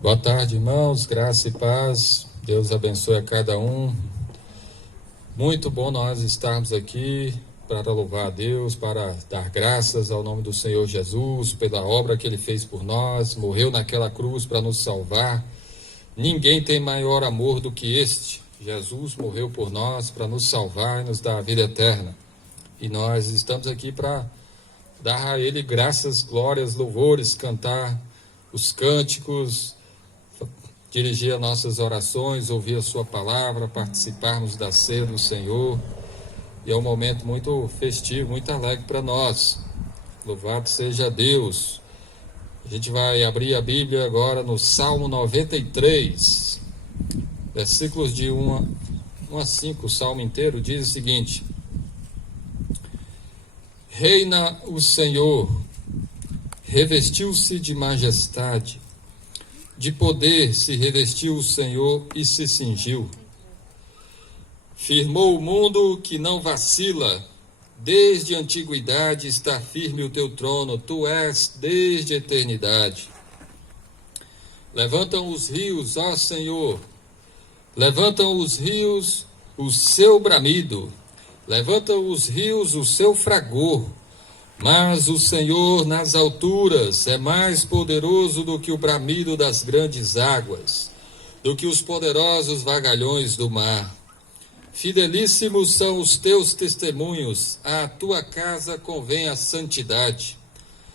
Boa tarde, irmãos, graça e paz, Deus abençoe a cada um. Muito bom nós estarmos aqui para louvar a Deus, para dar graças ao nome do Senhor Jesus, pela obra que Ele fez por nós, morreu naquela cruz para nos salvar. Ninguém tem maior amor do que este. Jesus morreu por nós para nos salvar e nos dar a vida eterna. E nós estamos aqui para dar a Ele graças, glórias, louvores, cantar os cânticos, dirigir as nossas orações, ouvir a sua palavra, participarmos da ceia do Senhor. E é um momento muito festivo, muito alegre para nós. Louvado seja Deus. A gente vai abrir a Bíblia agora no Salmo 93, versículos de 1 a 5, o Salmo inteiro diz o seguinte: Reina o Senhor, revestiu-se de majestade, de poder se revestiu o Senhor e se cingiu. Firmou o mundo que não vacila, desde a antiguidade está firme o teu trono, tu és desde a eternidade. Levantam os rios, ó Senhor, levantam os rios o seu bramido, levantam os rios o seu fragor. Mas o Senhor nas alturas é mais poderoso do que o bramido das grandes águas, do que os poderosos vagalhões do mar. Fidelíssimos são os teus testemunhos, à tua casa convém a santidade.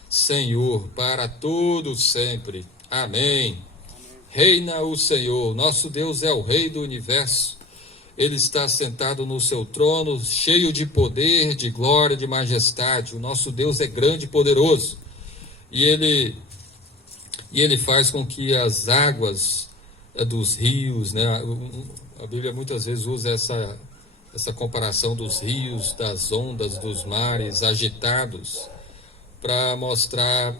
Senhor, para todo sempre. Amém. Reina o Senhor, nosso Deus é o Rei do universo. Ele está sentado no seu trono, cheio de poder, de glória, de majestade. O nosso Deus é grande e poderoso. E ele faz com que as águas dos rios, né? A Bíblia muitas vezes usa essa comparação dos rios, das ondas, dos mares agitados, para mostrar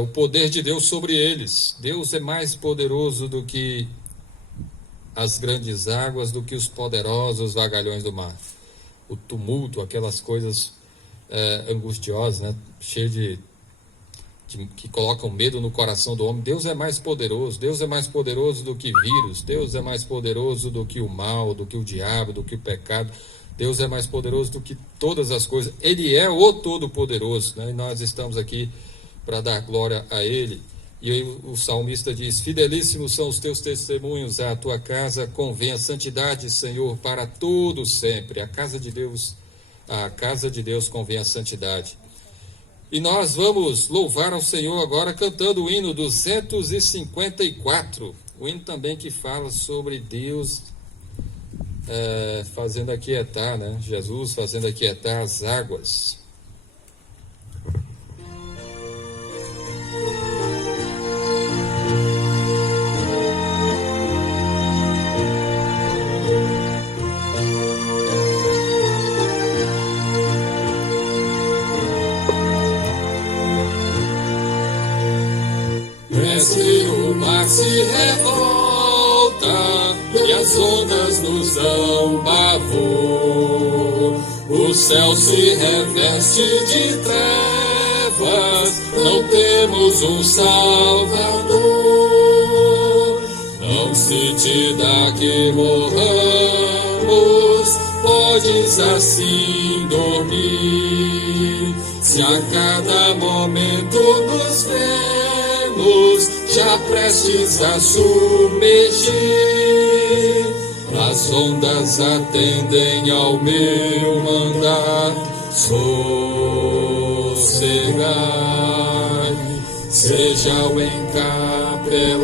o poder de Deus sobre eles. Deus é mais poderoso do que as grandes águas, do que os poderosos vagalhões do mar. O tumulto, aquelas coisas angustiosas, né? Cheias que colocam medo no coração do homem. Deus é mais poderoso. Deus é mais poderoso do que vírus. Deus é mais poderoso do que o mal, do que o diabo, do que o pecado. Deus é mais poderoso do que todas as coisas. Ele é o Todo-Poderoso, né? E nós estamos aqui para dar glória a Ele. E aí o salmista diz: Fidelíssimos são os teus testemunhos, à tua casa convém a santidade, Senhor, para todo sempre. A casa de Deus convém a santidade. E nós vamos louvar ao Senhor agora cantando o hino 254. O hino também que fala sobre Deus fazendo aquietar, né? Jesus fazendo aquietar as águas. O mar se revolta e as ondas nos dão pavor. O céu se reveste de trevas, não temos um Salvador. Não se te dá que morramos, podes assim dormir. Se a cada momento nos vemos já prestes a submergir, as ondas atendem ao meu mandar. Sossegai, seja o encapelado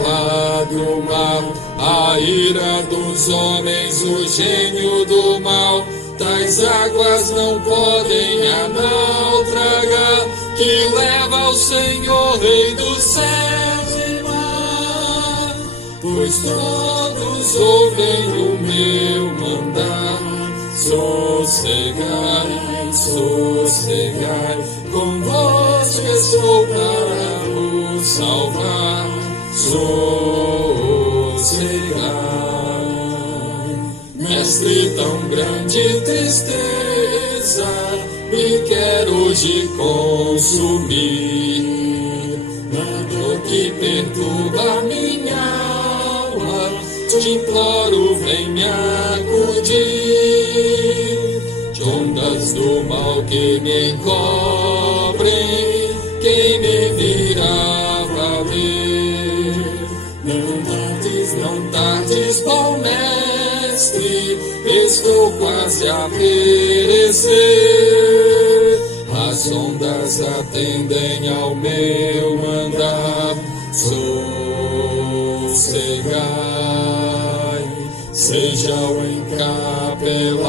mar, a ira dos homens, o gênio do mal. Tais águas não podem a naufragar, que leva ao Senhor, Rei dos céus e mar. Pois todos ouvem o meu mandar. Sossegai, sossegai, convosco estou para vos salvar. Sossegai. Mestre, tão grande tristeza me quer hoje consumir, na dor que perturba minha imploro, vem me acudir. De ondas do mal que me cobrem, quem me virá valer? Não tardes, bom mestre, estou quase a perecer. As ondas atendem ao meu mandar, sossegai. Seja o encapelado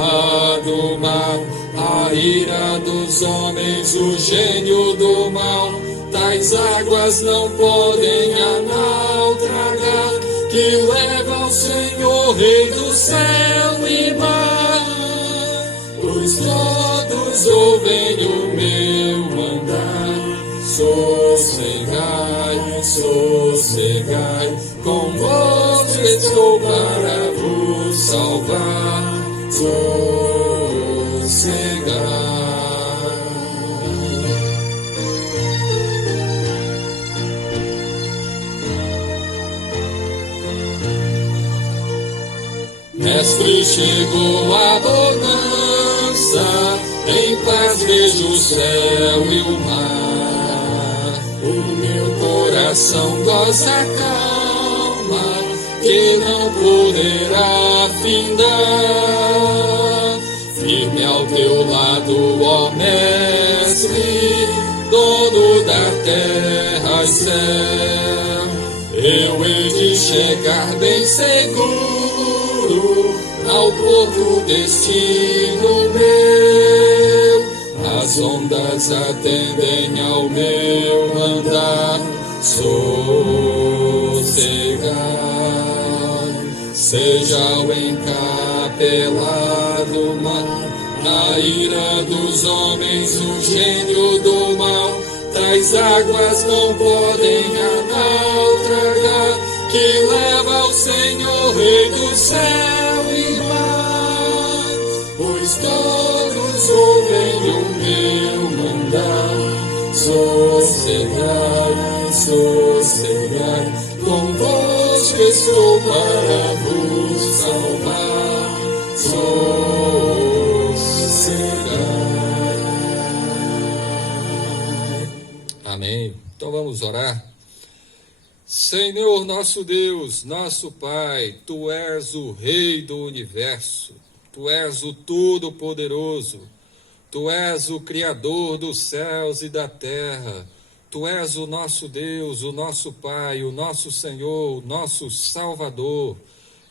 mar, a ira dos homens, o gênio do mal. Tais águas não podem a naufragar, que leva ao Senhor, Rei do céu e mar. Pois todos ouvem o meu mandar, sossegai, sossegai, convosco estou para vos salvar, sossegai. Mestre, chegou a bonança, em paz vejo o céu e o mar. O meu coração goza a calma, que não poderá findar. Firme ao teu lado, ó Mestre, dono da terra e céu. Eu hei de chegar bem seguro ao porto destino meu. As ondas atendem ao meu andar, sossegai. Seja o encapelado mar, a ira dos homens, o gênio do mal. Tais águas não podem a naufragar, que leva ao Senhor, Rei do céu e mar. Pois todos ouvem o meu mandar, sossegai, sossegai, convosco estou para vos salvar, sossegai. Amém. Então vamos orar. Senhor nosso Deus, nosso Pai, Tu és o Rei do Universo, Tu és o Todo-Poderoso, Tu és o Criador dos céus e da terra, Tu és o nosso Deus, o nosso Pai, o nosso Senhor, o nosso Salvador.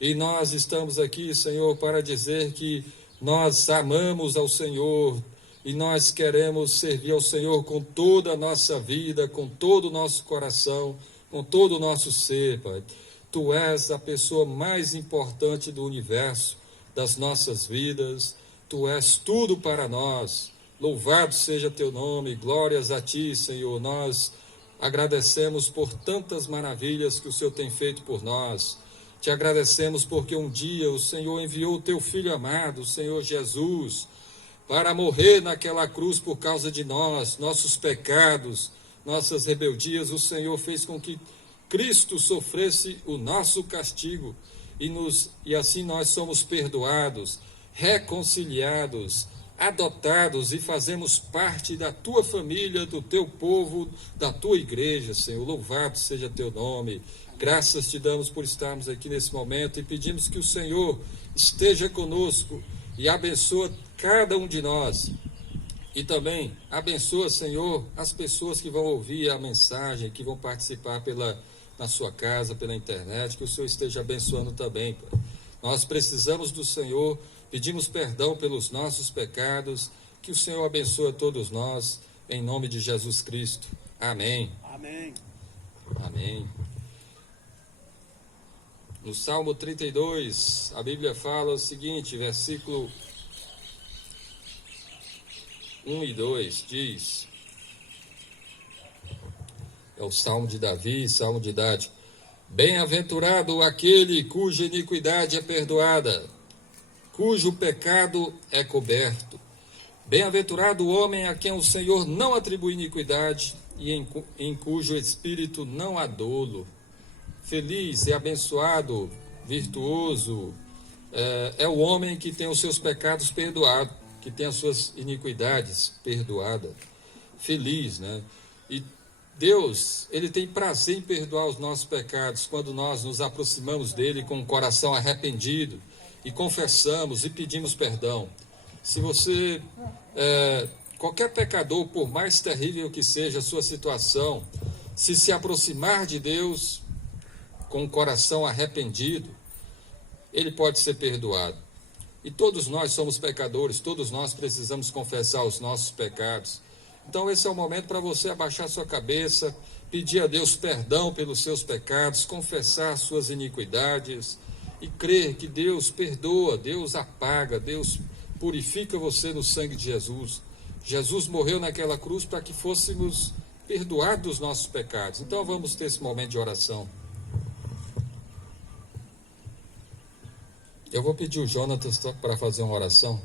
E nós estamos aqui, Senhor, para dizer que nós amamos ao Senhor e nós queremos servir ao Senhor com toda a nossa vida, com todo o nosso coração, com todo o nosso ser, Pai. Tu és a pessoa mais importante do universo, das nossas vidas. Tu és tudo para nós. Louvado seja Teu nome, glórias a Ti, Senhor. Nós agradecemos por tantas maravilhas que o Senhor tem feito por nós. Te agradecemos porque um dia o Senhor enviou o Teu Filho amado, o Senhor Jesus, para morrer naquela cruz por causa de nós, nossos pecados, nossas rebeldias. O Senhor fez com que Cristo sofresse o nosso castigo e assim nós somos perdoados, reconciliados, adotados e fazemos parte da Tua família, do Teu povo, da Tua igreja, Senhor. Louvado seja Teu nome. Graças Te damos por estarmos aqui nesse momento e pedimos que o Senhor esteja conosco e abençoa cada um de nós. E também abençoa, Senhor, as pessoas que vão ouvir a mensagem, que vão participar na sua casa, pela internet, que o Senhor esteja abençoando também, Pai. Nós precisamos do Senhor, pedimos perdão pelos nossos pecados, que o Senhor abençoe a todos nós, em nome de Jesus Cristo. Amém. Amém. Amém. No Salmo 32, a Bíblia fala o seguinte, versículo 1 e 2, diz, é o Salmo de Davi, Salmo didático: bem-aventurado aquele cuja iniquidade é perdoada, cujo pecado é coberto. Bem-aventurado o homem a quem o Senhor não atribui iniquidade e em cujo espírito não há dolo. Feliz e abençoado virtuoso é o homem que tem os seus pecados perdoados, que tem as suas iniquidades perdoadas. Feliz, né? E Deus, Ele tem prazer em perdoar os nossos pecados quando nós nos aproximamos dEle com o coração arrependido e confessamos e pedimos perdão. Se você, qualquer pecador, por mais terrível que seja a sua situação, se aproximar de Deus com o coração arrependido, ele pode ser perdoado. E todos nós somos pecadores, todos nós precisamos confessar os nossos pecados. Então esse é o momento para você abaixar sua cabeça, pedir a Deus perdão pelos seus pecados, confessar suas iniquidades e crer que Deus perdoa, Deus apaga, Deus purifica você no sangue de Jesus. Jesus morreu naquela cruz para que fôssemos perdoados dos nossos pecados. Então vamos ter esse momento de oração. Eu vou pedir o Jonatas para fazer uma oração.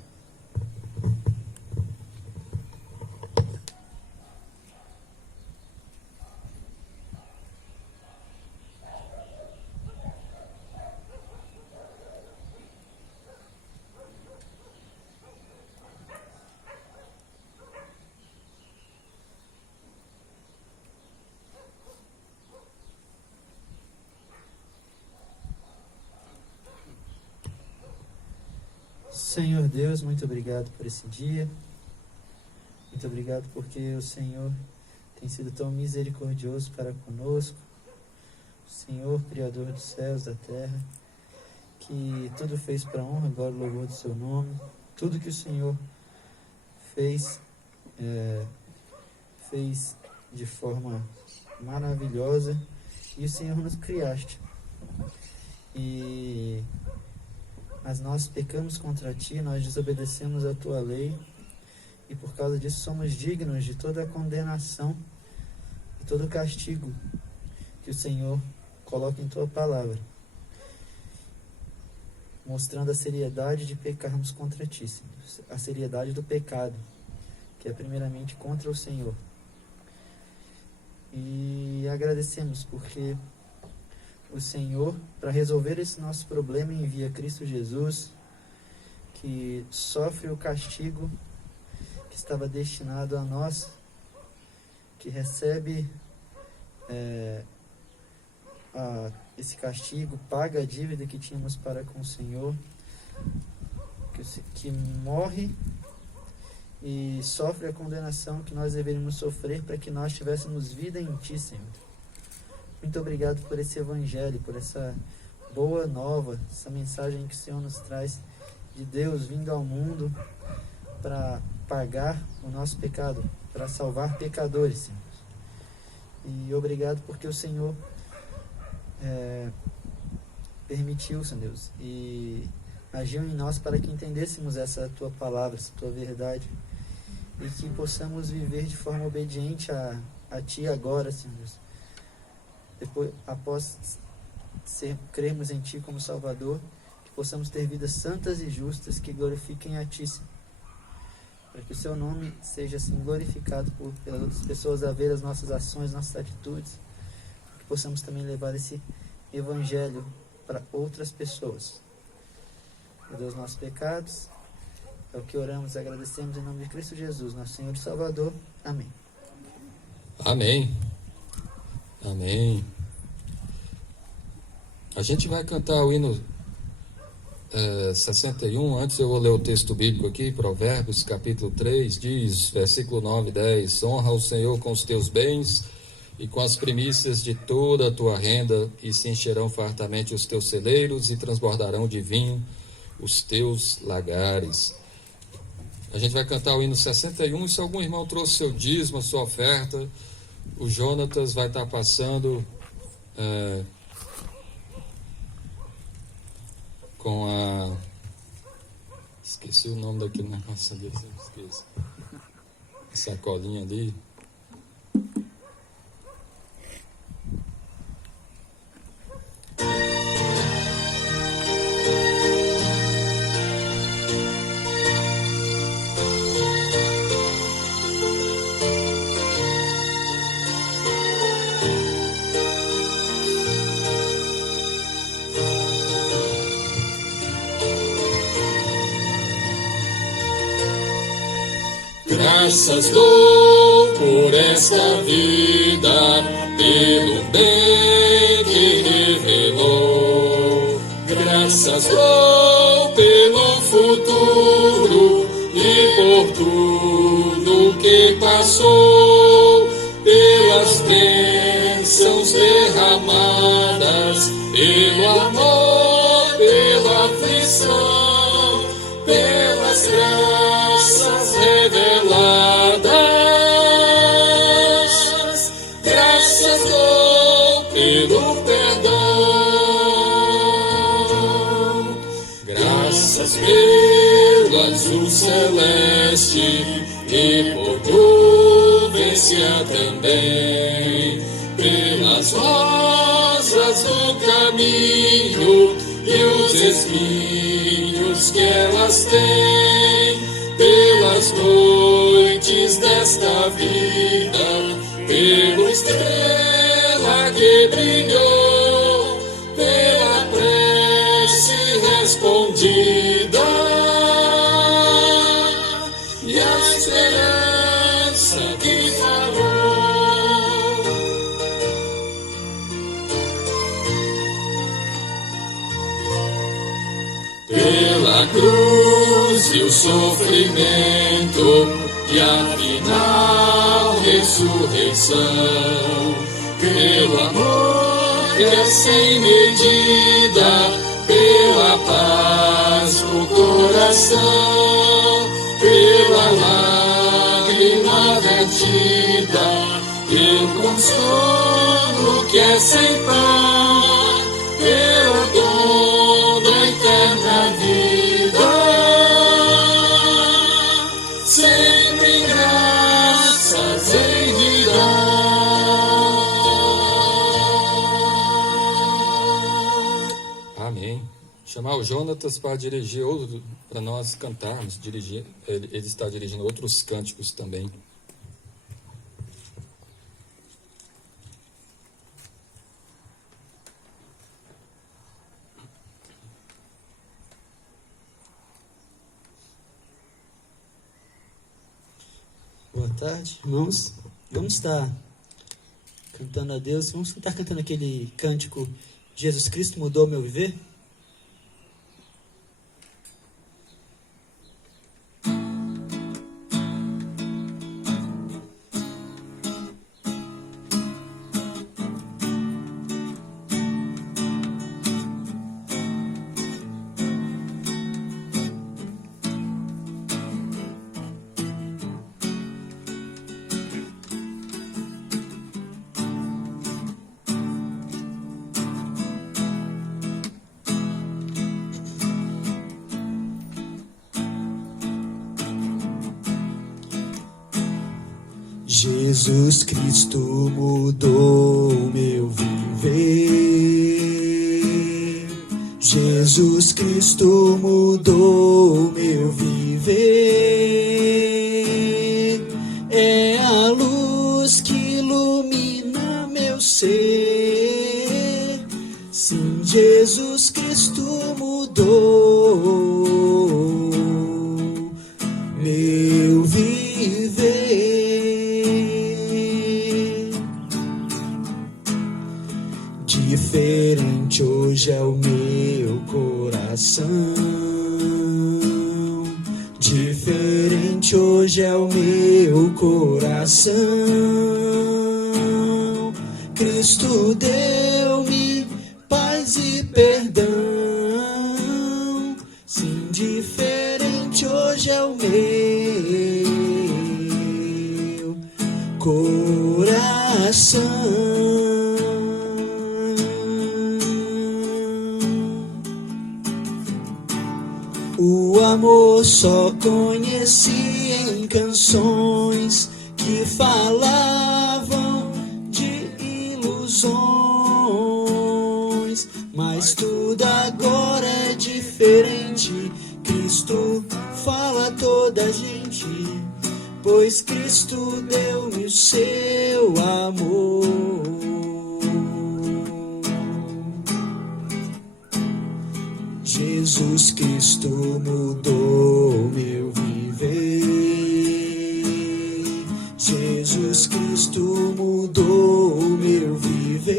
Senhor Deus, muito obrigado por esse dia. Muito obrigado porque o Senhor tem sido tão misericordioso para conosco. O Senhor, Criador dos céus, da terra, que tudo fez para a honra, glória e louvor do seu nome. Tudo que o Senhor fez, fez de forma maravilhosa. E o Senhor nos criaste. Mas nós pecamos contra Ti, nós desobedecemos a Tua lei, e por causa disso somos dignos de toda a condenação e todo o castigo que o Senhor coloca em Tua palavra, mostrando a seriedade de pecarmos contra Ti, Senhor, a seriedade do pecado, que é primeiramente contra o Senhor. E agradecemos porque o Senhor, para resolver esse nosso problema, envia Cristo Jesus, que sofre o castigo que estava destinado a nós, que recebe esse castigo, paga a dívida que tínhamos para com o Senhor, que morre e sofre a condenação que nós deveríamos sofrer para que nós tivéssemos vida em Ti, Senhor. Muito obrigado por esse evangelho, por essa boa nova, essa mensagem que o Senhor nos traz de Deus vindo ao mundo para pagar o nosso pecado, para salvar pecadores, Senhor. E obrigado porque o Senhor permitiu, Senhor Deus, e agiu em nós para que entendêssemos essa Tua palavra, essa Tua verdade, e que possamos viver de forma obediente a Ti agora, Senhor Deus. Depois, após crermos em Ti como Salvador, que possamos ter vidas santas e justas que glorifiquem a Ti, Senhor. Para que o Seu nome seja assim glorificado pelas outras pessoas a ver as nossas ações, nossas atitudes, que possamos também levar esse Evangelho para outras pessoas. Perdoa os nossos pecados, é o que oramos e agradecemos em nome de Cristo Jesus, nosso Senhor e Salvador. Amém. Amém. Amém. A gente vai cantar o hino 61. Antes eu vou ler o texto bíblico aqui, Provérbios capítulo 3, diz, versículo 9 e 10: honra o Senhor com os teus bens e com as primícias de toda a tua renda, e se encherão fartamente os teus celeiros e transbordarão de vinho os teus lagares. A gente vai cantar o hino 61. Se algum irmão trouxe seu dízimo, sua oferta, o Jonatas vai estar passando com a... Esqueci o nome daquele negócio ali, esqueci. Sacolinha ali. Graças dou por esta vida, pelo bem que revelou. Graças dou pelo futuro e por tudo que passou, pelas bênçãos derramadas, pelo amor, pela aflição, pelas graças reveladas. Graças dou pelo perdão, graças pelo azul celeste e por prudência também, pelas rosas do caminho e os espinhos que elas têm, pelas noites desta vida, pela estrela que brilhou, pela prece respondida e a esperança que falou. Pela cruz e o sofrimento e a final ressurreição, pelo amor que é sem medida, pela paz no coração, pela lágrima vertida, pelo consolo que é sem par, pelo dom da eterna vida, sempre graças hei de dar. Amém. Chamar o Jonatas para dirigir outro, para nós cantarmos, dirigir, ele está dirigindo outros cânticos também. Boa tarde, irmãos. Vamos estar cantando a Deus. Vamos estar cantando aquele cântico Jesus Cristo mudou meu viver? Jesus Cristo mudou meu viver. Jesus Cristo mudou meu viver. É a luz que ilumina meu ser. Sim, Jesus Cristo mudou meu viver. Diferente hoje é o meu coração. Diferente hoje é o meu coração. Cristo deu-me paz e perdão. Sim, diferente hoje é o meu coração. O amor só conheci em canções que falavam de ilusões, mas tudo agora é diferente. Cristo fala a toda a gente, pois Cristo deu-me o seu amor. Jesus Cristo mudou meu viver. Jesus Cristo mudou o meu viver.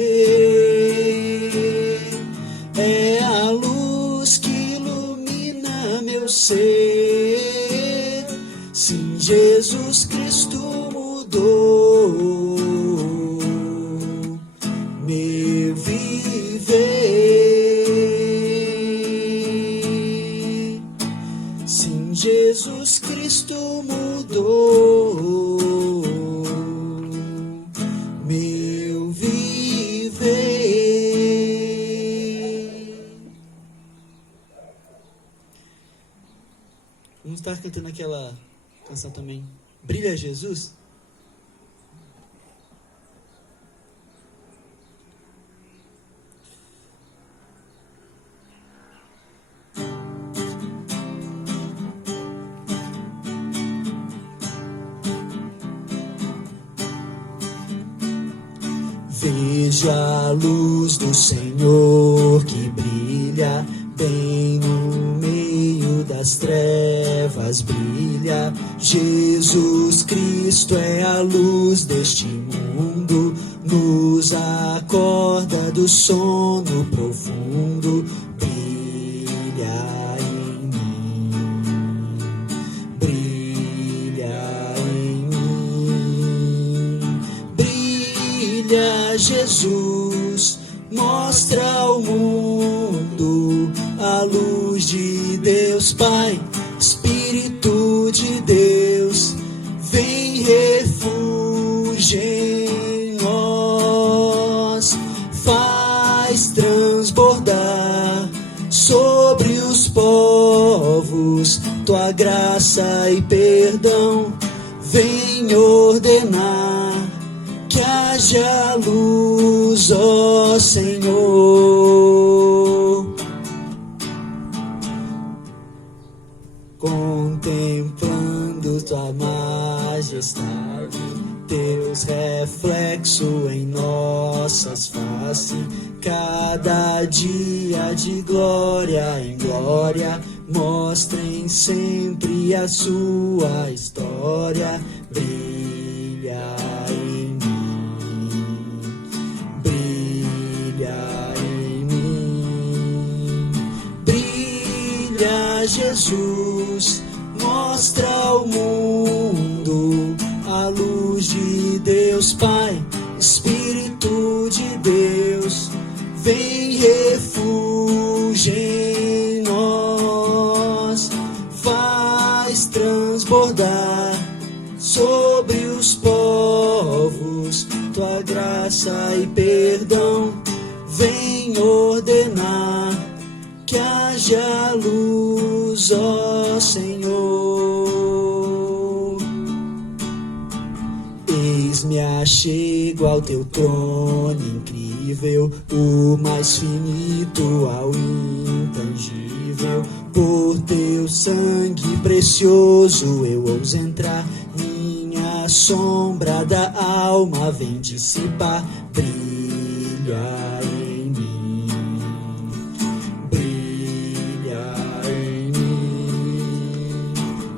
É a luz que ilumina meu ser. Sim, Jesus Cristo mudou meu viver. Sim, Jesus Cristo mudou meu viver. Vamos estar cantando aquela canção também, Brilha Jesus? Vejo a luz do Senhor que brilha bem no meio das trevas, brilha. Jesus Cristo é a luz deste mundo, nos acorda do sono profundo. Brilha em mim, brilha em mim, brilha Jesus, mostra ao mundo a luz de Deus Pai, Espírito de Deus, vem refúgio em nós, faz transbordar sobre os povos tua graça e perdão, vem ordenar que haja luz, ó Senhor. Contemplando tua majestade, teus reflexos em nossas faces, cada dia de glória em glória, mostrem sempre a sua história. Brilha em mim, brilha em mim, brilha Jesus, mostra ao mundo a luz de Deus Pai, Espírito de Deus, vem refúgio em nós, faz transbordar sobre os povos tua graça e perdão, vem ordenar que haja luz, ó Senhor. Eis-me achego ao teu trono incrível, o mais finito ao intangível. Por teu sangue precioso eu ouso entrar, minha sombra da alma vem dissipar. Brilha em mim, brilha em mim,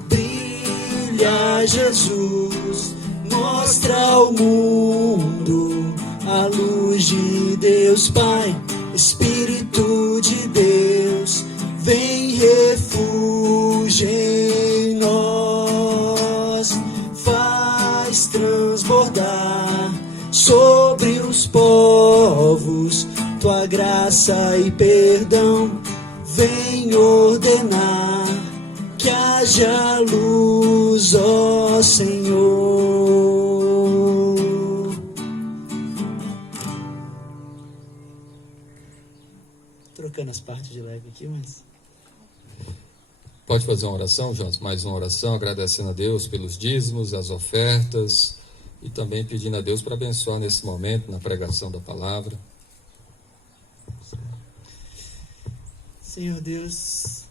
brilha Jesus, mostra ao mundo a luz de Deus Pai, Espírito de Deus, vem refúgio em nós, faz transbordar sobre os povos tua graça e perdão, vem ordenar que haja luz, ó Senhor. Trocando as partes de leve aqui, mas... Pode fazer uma oração, Jonas? Mais uma oração, agradecendo a Deus pelos dízimos, as ofertas e também pedindo a Deus para abençoar nesse momento, na pregação da palavra. Senhor Deus,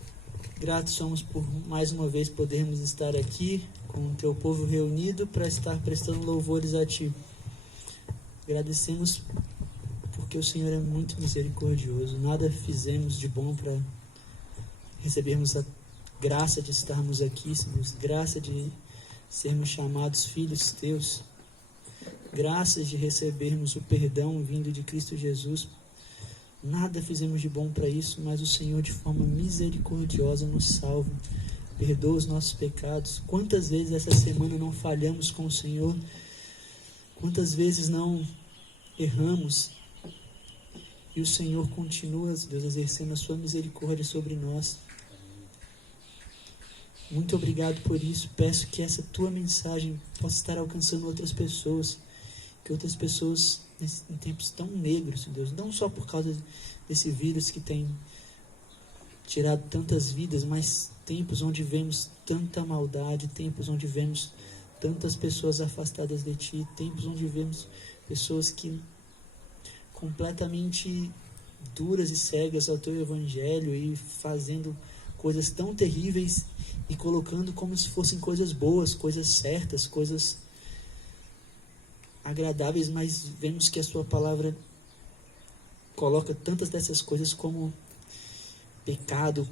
gratos somos por mais uma vez podermos estar aqui com o teu povo reunido para estar prestando louvores a ti. Agradecemos porque o Senhor é muito misericordioso, nada fizemos de bom para recebermos a graça de estarmos aqui, Senhor, graça de sermos chamados filhos teus. graças de recebermos o perdão vindo de Cristo Jesus. Nada fizemos de bom para isso, mas o Senhor, de forma misericordiosa, nos salva, perdoa os nossos pecados. Quantas vezes essa semana não falhamos com o Senhor? Quantas vezes não erramos? E o Senhor continua, Deus, exercendo a sua misericórdia sobre nós. Muito obrigado por isso. Peço que essa tua mensagem possa estar alcançando outras pessoas, que outras pessoas em tempos tão negros, Deus, não só por causa desse vírus que tem tirado tantas vidas, mas tempos onde vemos tanta maldade, tempos onde vemos tantas pessoas afastadas de Ti, tempos onde vemos pessoas que completamente duras e cegas ao Teu Evangelho e fazendo coisas tão terríveis e colocando como se fossem coisas boas, coisas certas, coisas agradáveis, mas vemos que a Sua palavra coloca tantas dessas coisas como pecado,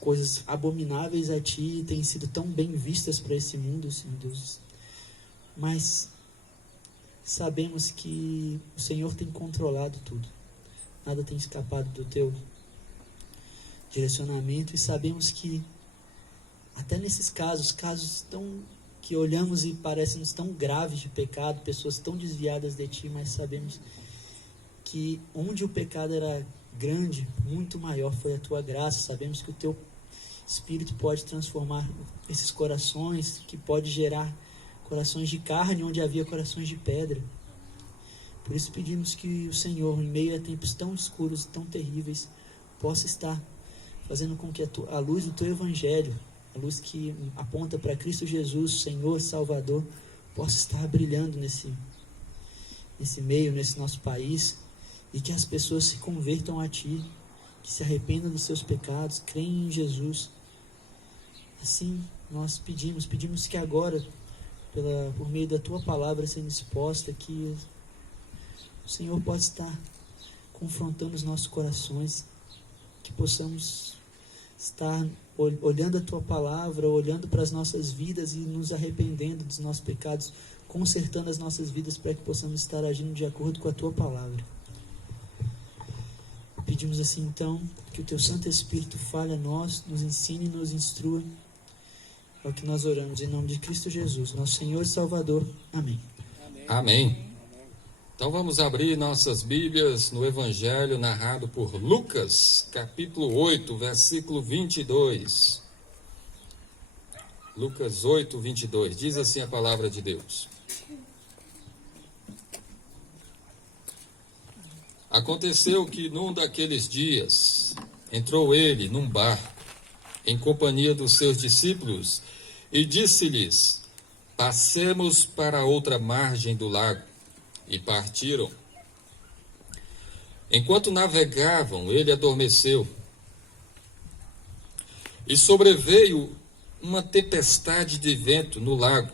coisas abomináveis a Ti, e têm sido tão bem vistas para esse mundo, Senhor Deus. Mas sabemos que o Senhor tem controlado tudo. Nada tem escapado do Teu direcionamento, e sabemos que até nesses casos que olhamos e parecem-nos tão graves de pecado, pessoas tão desviadas de Ti, mas sabemos que onde o pecado era grande, muito maior foi a Tua graça. Sabemos que o Teu Espírito pode transformar esses corações, que pode gerar corações de carne onde havia corações de pedra. Por isso pedimos que o Senhor, em meio a tempos tão escuros e tão terríveis, possa estar fazendo com que a luz do Teu Evangelho, a luz que aponta para Cristo Jesus, Senhor, Salvador, possa estar brilhando nesse meio, nesse nosso país, e que as pessoas se convertam a Ti, que se arrependam dos seus pecados, creem em Jesus. Assim, nós pedimos que agora, por meio da Tua palavra sendo exposta, que o Senhor possa estar confrontando os nossos corações, que possamos estar olhando a Tua palavra, olhando para as nossas vidas e nos arrependendo dos nossos pecados, consertando as nossas vidas para que possamos estar agindo de acordo com a Tua palavra. Pedimos assim então que o Teu Santo Espírito fale a nós, nos ensine e nos instrua. É o que nós oramos em nome de Cristo Jesus, nosso Senhor e Salvador. Amém. Amém. Então vamos abrir nossas Bíblias no Evangelho narrado por Lucas, capítulo 8, versículo 22. Lucas 8, 22. Diz assim a palavra de Deus. Aconteceu que num daqueles dias entrou ele num barco em companhia dos seus discípulos e disse-lhes: passemos para a outra margem do lago. E partiram. Enquanto navegavam, ele adormeceu. E sobreveio uma tempestade de vento no lago,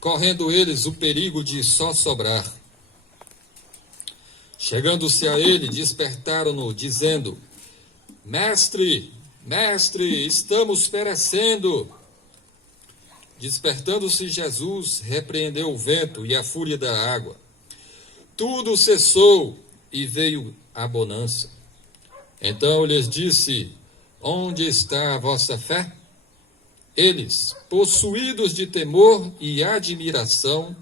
correndo eles o perigo de só sobrar. Chegando-se a ele, despertaram-no, dizendo: Mestre, mestre, estamos perecendo. Despertando-se Jesus, repreendeu o vento e a fúria da água. Tudo cessou e veio a bonança. Então lhes disse: onde está a vossa fé? Eles, possuídos de temor e admiração,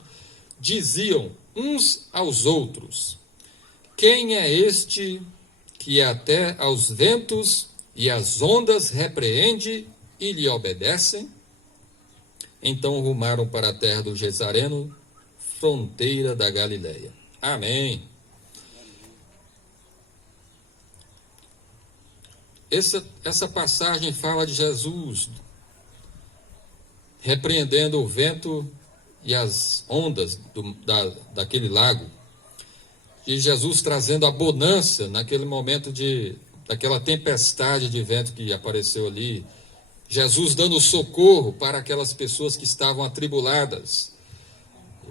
diziam uns aos outros: quem é este que até aos ventos e às ondas repreende e lhe obedecem? Então rumaram para a terra do Gesareno, fronteira da Galileia. Amém. Essa passagem fala de Jesus repreendendo o vento e as ondas daquele lago. E Jesus trazendo a bonança naquele momento daquela tempestade de vento que apareceu ali. Jesus dando socorro para aquelas pessoas que estavam atribuladas.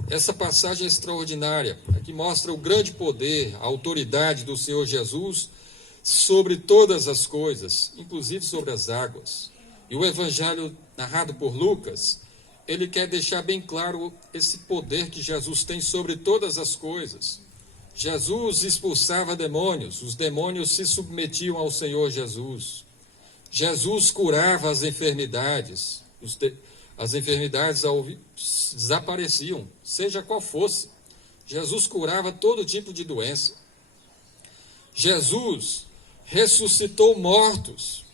Essa passagem é extraordinária, que mostra o grande poder, a autoridade do Senhor Jesus sobre todas as coisas, inclusive sobre as águas. E o Evangelho narrado por Lucas ele quer deixar bem claro esse poder que Jesus tem sobre todas as coisas. Jesus expulsava demônios, os demônios se submetiam ao Senhor Jesus. Jesus curava as enfermidades, as enfermidades desapareciam, seja qual fosse. Jesus curava todo tipo de doença. Jesus ressuscitou mortos.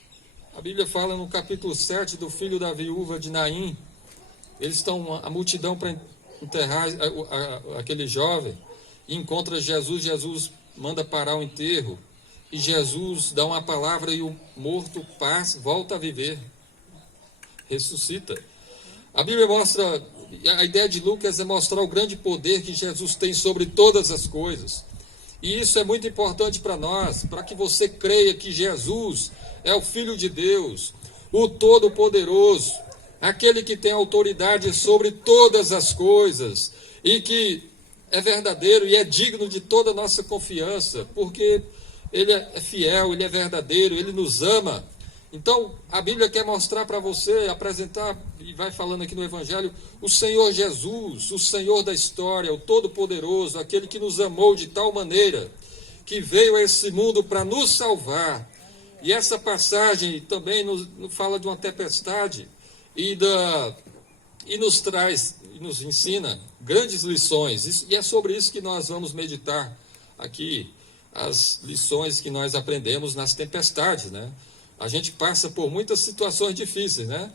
A Bíblia fala no capítulo 7 do filho da viúva de Naim. Eles estão, a multidão para enterrar aquele jovem, e encontra Jesus. Jesus manda parar o enterro, e Jesus dá uma palavra e o morto passa, volta a viver, ressuscita. A Bíblia mostra, a ideia de Lucas é mostrar o grande poder que Jesus tem sobre todas as coisas. E isso é muito importante para nós, para que você creia que Jesus é o Filho de Deus, o Todo-Poderoso, aquele que tem autoridade sobre todas as coisas, e que é verdadeiro e é digno de toda a nossa confiança, porque Ele é fiel, Ele é verdadeiro, Ele nos ama. Então, a Bíblia quer mostrar para você, apresentar, e vai falando aqui no Evangelho, o Senhor Jesus, o Senhor da história, o Todo-Poderoso, aquele que nos amou de tal maneira, que veio a esse mundo para nos salvar. E essa passagem também nos fala de uma tempestade, e nos traz, e nos ensina grandes lições. E é sobre isso que nós vamos meditar aqui, as lições que nós aprendemos nas tempestades, né? A gente passa por muitas situações difíceis, né?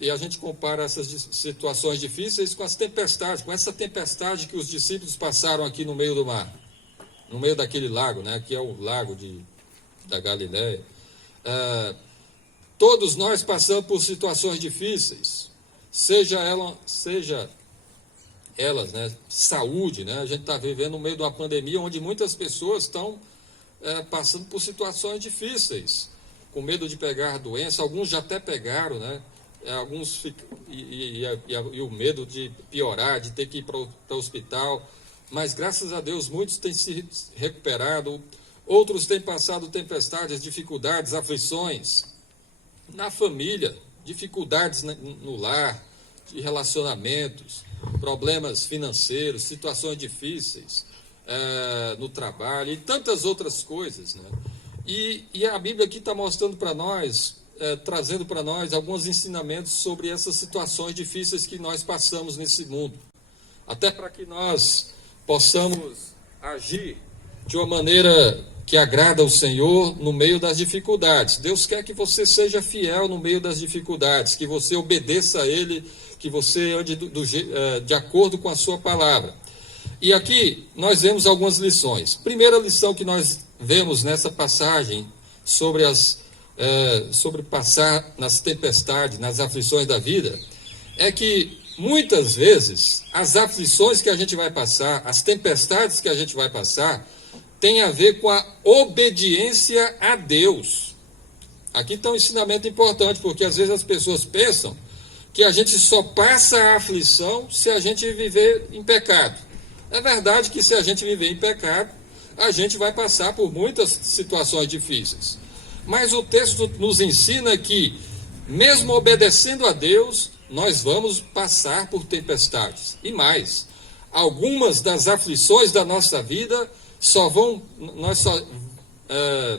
E a gente compara essas situações difíceis com as tempestades, com essa tempestade que os discípulos passaram aqui no meio do mar, no meio daquele lago, né? Que é o lago da Galileia. Todos nós passamos por situações difíceis, seja elas, né? Saúde, né? A gente está vivendo no meio de uma pandemia onde muitas pessoas estão passando por situações difíceis, com medo de pegar doença. Alguns já até pegaram, né? Alguns e o medo de piorar, de ter que ir para o hospital. Mas graças a Deus muitos têm se recuperado, outros têm passado tempestades, dificuldades, aflições na família, dificuldades no lar, de relacionamentos, problemas financeiros, situações difíceis no trabalho e tantas outras coisas, né? E a Bíblia aqui está mostrando para nós, trazendo para nós alguns ensinamentos sobre essas situações difíceis que nós passamos nesse mundo, até para que nós possamos agir de uma maneira que agrada ao Senhor no meio das dificuldades. Deus quer que você seja fiel no meio das dificuldades, que você obedeça a Ele, que você ande de acordo com a sua palavra. E aqui nós vemos algumas lições. Primeira lição que nós vemos nessa passagem sobre passar nas tempestades, nas aflições da vida, é que muitas vezes as aflições que a gente vai passar, as tempestades que a gente vai passar, tem a ver com a obediência a Deus. Aqui está um ensinamento importante, porque às vezes as pessoas pensam que a gente só passa a aflição se a gente viver em pecado. É verdade que se a gente viver em pecado, a gente vai passar por muitas situações difíceis. Mas o texto nos ensina que, mesmo obedecendo a Deus, nós vamos passar por tempestades. E mais, algumas das aflições da nossa vida nós só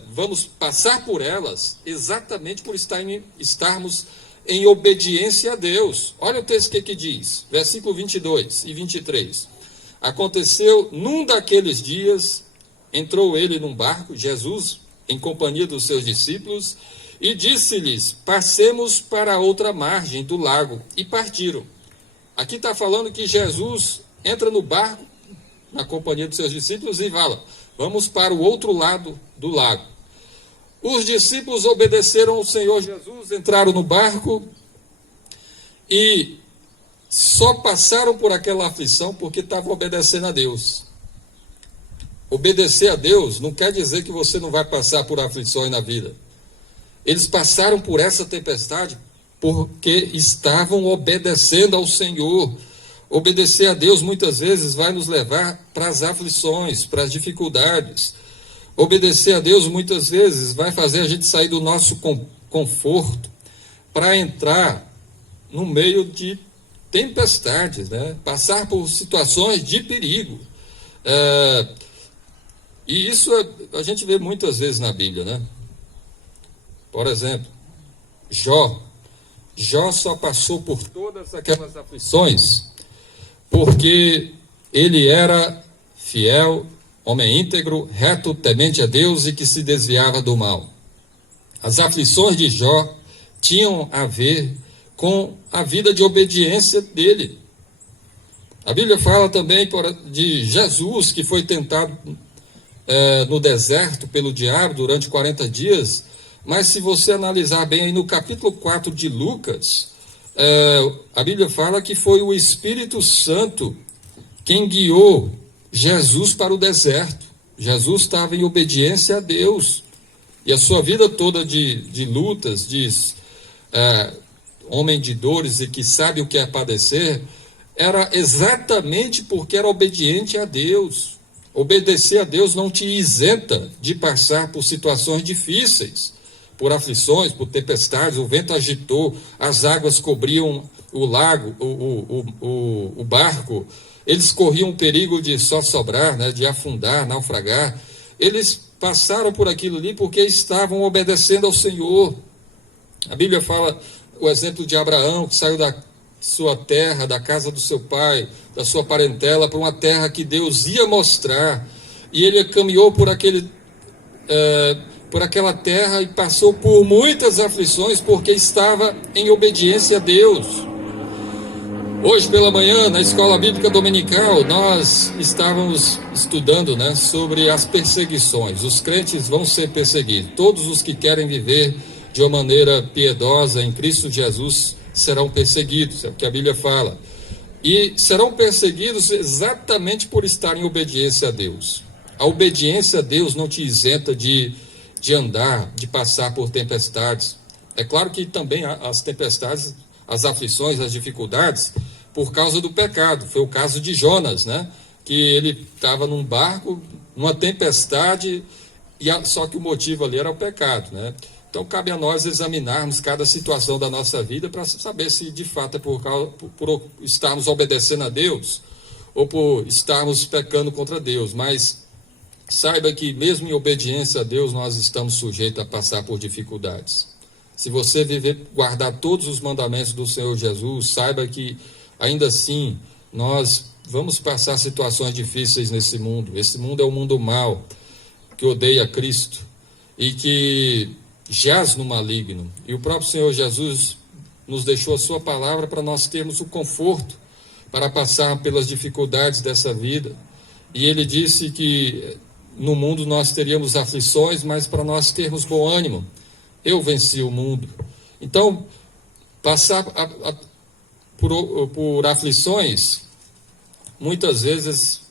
vamos passar por elas exatamente por estarmos em obediência a Deus. Olha o texto que diz, versículo 22 e 23. Aconteceu, num daqueles dias, entrou ele num barco, Jesus, em companhia dos seus discípulos, e disse-lhes, passemos para a outra margem do lago, e partiram. Aqui está falando que Jesus entra no barco, na companhia dos seus discípulos, e fala, vamos para o outro lado do lago. Os discípulos obedeceram ao Senhor Jesus, entraram no barco e só passaram por aquela aflição porque estavam obedecendo a Deus. Obedecer a Deus não quer dizer que você não vai passar por aflições na vida. Eles passaram por essa tempestade porque estavam obedecendo ao Senhor. Obedecer a Deus muitas vezes vai nos levar para as aflições, para as dificuldades. Obedecer a Deus muitas vezes vai fazer a gente sair do nosso conforto para entrar no meio de tempestades, né? Passar por situações de perigo. E isso a gente vê muitas vezes na Bíblia, né? Por exemplo, Jó só passou por todas aquelas aflições porque ele era fiel, homem íntegro, reto, temente a Deus e que se desviava do mal. As aflições de Jó tinham a ver com a vida de obediência dele. A Bíblia fala também de Jesus, que foi tentado no deserto pelo diabo durante 40 dias, mas se você analisar bem aí no capítulo 4 de Lucas, a Bíblia fala que foi o Espírito Santo quem guiou Jesus para o deserto. Jesus estava em obediência a Deus. E a sua vida toda de lutas, homem de dores e que sabe o que é padecer, era exatamente porque era obediente a Deus. Obedecer a Deus não te isenta de passar por situações difíceis, por aflições, por tempestades. O vento agitou, as águas cobriam o lago, o barco. Eles corriam o perigo de só sobrar, né, de afundar, naufragar. Eles passaram por aquilo ali porque estavam obedecendo ao Senhor. A Bíblia fala o exemplo de Abraão, que saiu da sua terra, da casa do seu pai, da sua parentela, para uma terra que Deus ia mostrar. E ele caminhou por aquela terra e passou por muitas aflições porque estava em obediência a Deus. Hoje pela manhã, na escola bíblica dominical, nós estávamos estudando, né, sobre as perseguições. Os crentes vão ser perseguidos. Todos os que querem viver de uma maneira piedosa em Cristo Jesus serão perseguidos, é o que a Bíblia fala. E serão perseguidos exatamente por estar em obediência a Deus. A obediência a Deus não te isenta de andar, de passar por tempestades. É claro que também as tempestades, as aflições, as dificuldades, por causa do pecado. Foi o caso de Jonas, né? Que ele estava num barco, numa tempestade, só que o motivo ali era o pecado, né? Então cabe a nós examinarmos cada situação da nossa vida para saber se de fato é por estarmos obedecendo a Deus ou por estarmos pecando contra Deus. Mas saiba que mesmo em obediência a Deus nós estamos sujeitos a passar por dificuldades. Se você guardar todos os mandamentos do Senhor Jesus, saiba que ainda assim nós vamos passar situações difíceis nesse mundo. Esse mundo é um mundo mau, que odeia Cristo e que jaz no maligno. E o próprio Senhor Jesus nos deixou a sua palavra para nós termos o conforto para passar pelas dificuldades dessa vida. E ele disse que no mundo nós teríamos aflições, mas para nós termos bom ânimo. Eu venci o mundo. Então, passar por aflições, muitas vezes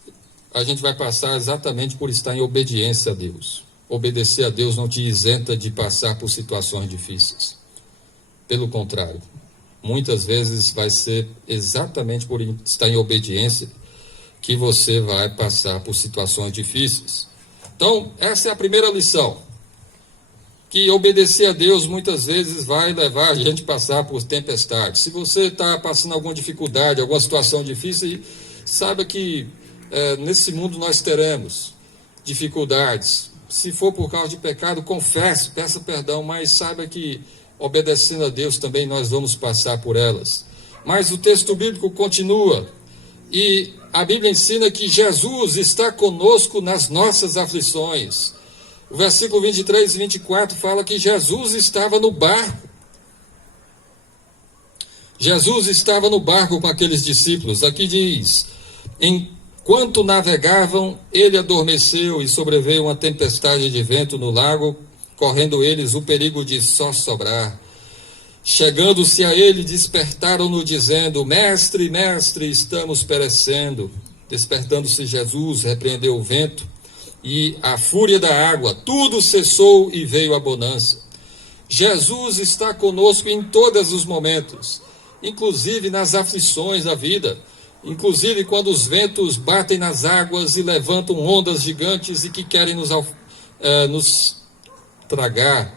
a gente vai passar exatamente por estar em obediência a Deus. Obedecer a Deus não te isenta de passar por situações difíceis. Pelo contrário, muitas vezes vai ser exatamente por estar em obediência que você vai passar por situações difíceis. Então, essa é a primeira lição. Que obedecer a Deus muitas vezes vai levar a gente a passar por tempestades. Se você está passando alguma dificuldade, alguma situação difícil, saiba que nesse mundo nós teremos dificuldades. Se for por causa de pecado, confesse, peça perdão, mas saiba que obedecendo a Deus também nós vamos passar por elas. Mas o texto bíblico continua, e a Bíblia ensina que Jesus está conosco nas nossas aflições. O versículo 23 e 24 fala que Jesus estava no barco. Jesus estava no barco com aqueles discípulos. Aqui diz: enquanto navegavam, ele adormeceu e sobreveio uma tempestade de vento no lago, correndo eles o perigo de só sobrar. Chegando-se a ele, despertaram-no, dizendo: Mestre, mestre, estamos perecendo. Despertando-se Jesus, repreendeu o vento e a fúria da água, tudo cessou e veio a bonança. Jesus está conosco em todos os momentos, inclusive nas aflições da vida, inclusive quando os ventos batem nas águas e levantam ondas gigantes e que querem nos tragar.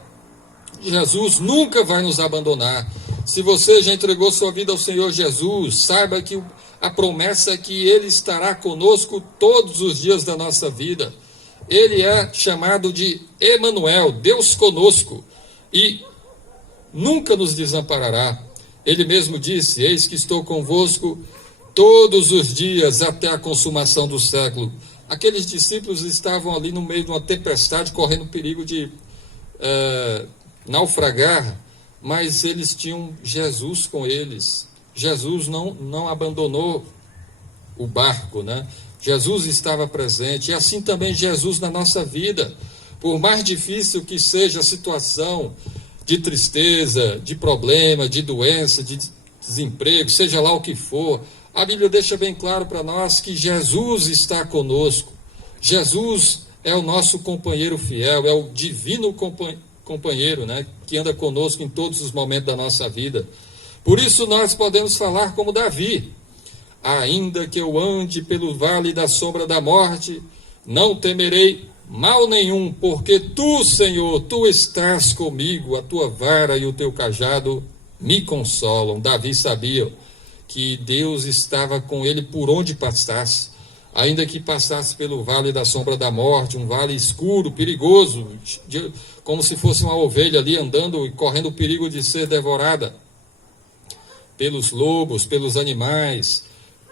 Jesus nunca vai nos abandonar. Se você já entregou sua vida ao Senhor Jesus, saiba que a promessa é que Ele estará conosco todos os dias da nossa vida. Ele é chamado de Emanuel, Deus conosco, e nunca nos desamparará. Ele mesmo disse: eis que estou convosco todos os dias até a consumação do século. Aqueles discípulos estavam ali no meio de uma tempestade, correndo perigo de naufragar, mas eles tinham Jesus com eles. Jesus não abandonou o barco, né? Jesus estava presente, e assim também Jesus na nossa vida. Por mais difícil que seja a situação de tristeza, de problema, de doença, de desemprego, seja lá o que for, a Bíblia deixa bem claro para nós que Jesus está conosco. Jesus é o nosso companheiro fiel, é o divino companheiro, né, que anda conosco em todos os momentos da nossa vida. Por isso nós podemos falar como Davi: ainda que eu ande pelo vale da sombra da morte, não temerei mal nenhum, porque tu, Senhor, tu estás comigo, a tua vara e o teu cajado me consolam. Davi sabia que Deus estava com ele por onde passasse, ainda que passasse pelo vale da sombra da morte, um vale escuro, perigoso, como se fosse uma ovelha ali andando e correndo o perigo de ser devorada pelos lobos, pelos animais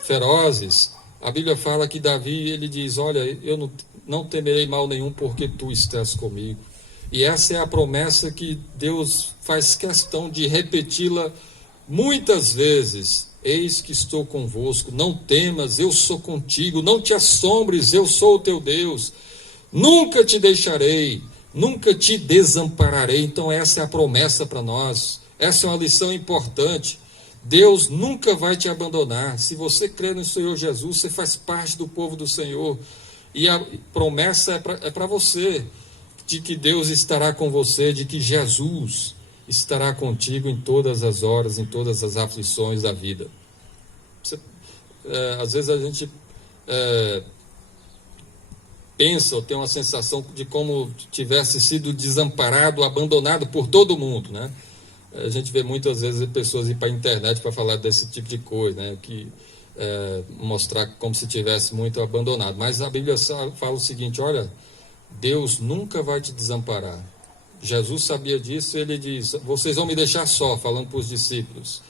ferozes. A Bíblia fala que Davi, ele diz: olha, eu não temerei mal nenhum, porque tu estás comigo. E essa é a promessa que Deus faz questão de repeti-la muitas vezes: eis que estou convosco, não temas, eu sou contigo, não te assombres, eu sou o teu Deus, nunca te deixarei, nunca te desampararei. Então essa é a promessa para nós, essa é uma lição importante. Deus nunca vai te abandonar. Se você crê no Senhor Jesus, você faz parte do povo do Senhor, e a promessa é para você, de que Deus estará com você, de que Jesus estará contigo em todas as horas, em todas as aflições da vida. Às vezes a gente pensa ou tem uma sensação de como tivesse sido desamparado, abandonado por todo mundo, né? A gente vê muitas vezes pessoas ir para a internet para falar desse tipo de coisa, né? Que mostrar como se tivesse muito abandonado. Mas a Bíblia fala o seguinte: olha, Deus nunca vai te desamparar. Jesus sabia disso, ele diz: vocês vão me deixar só, falando para os discípulos,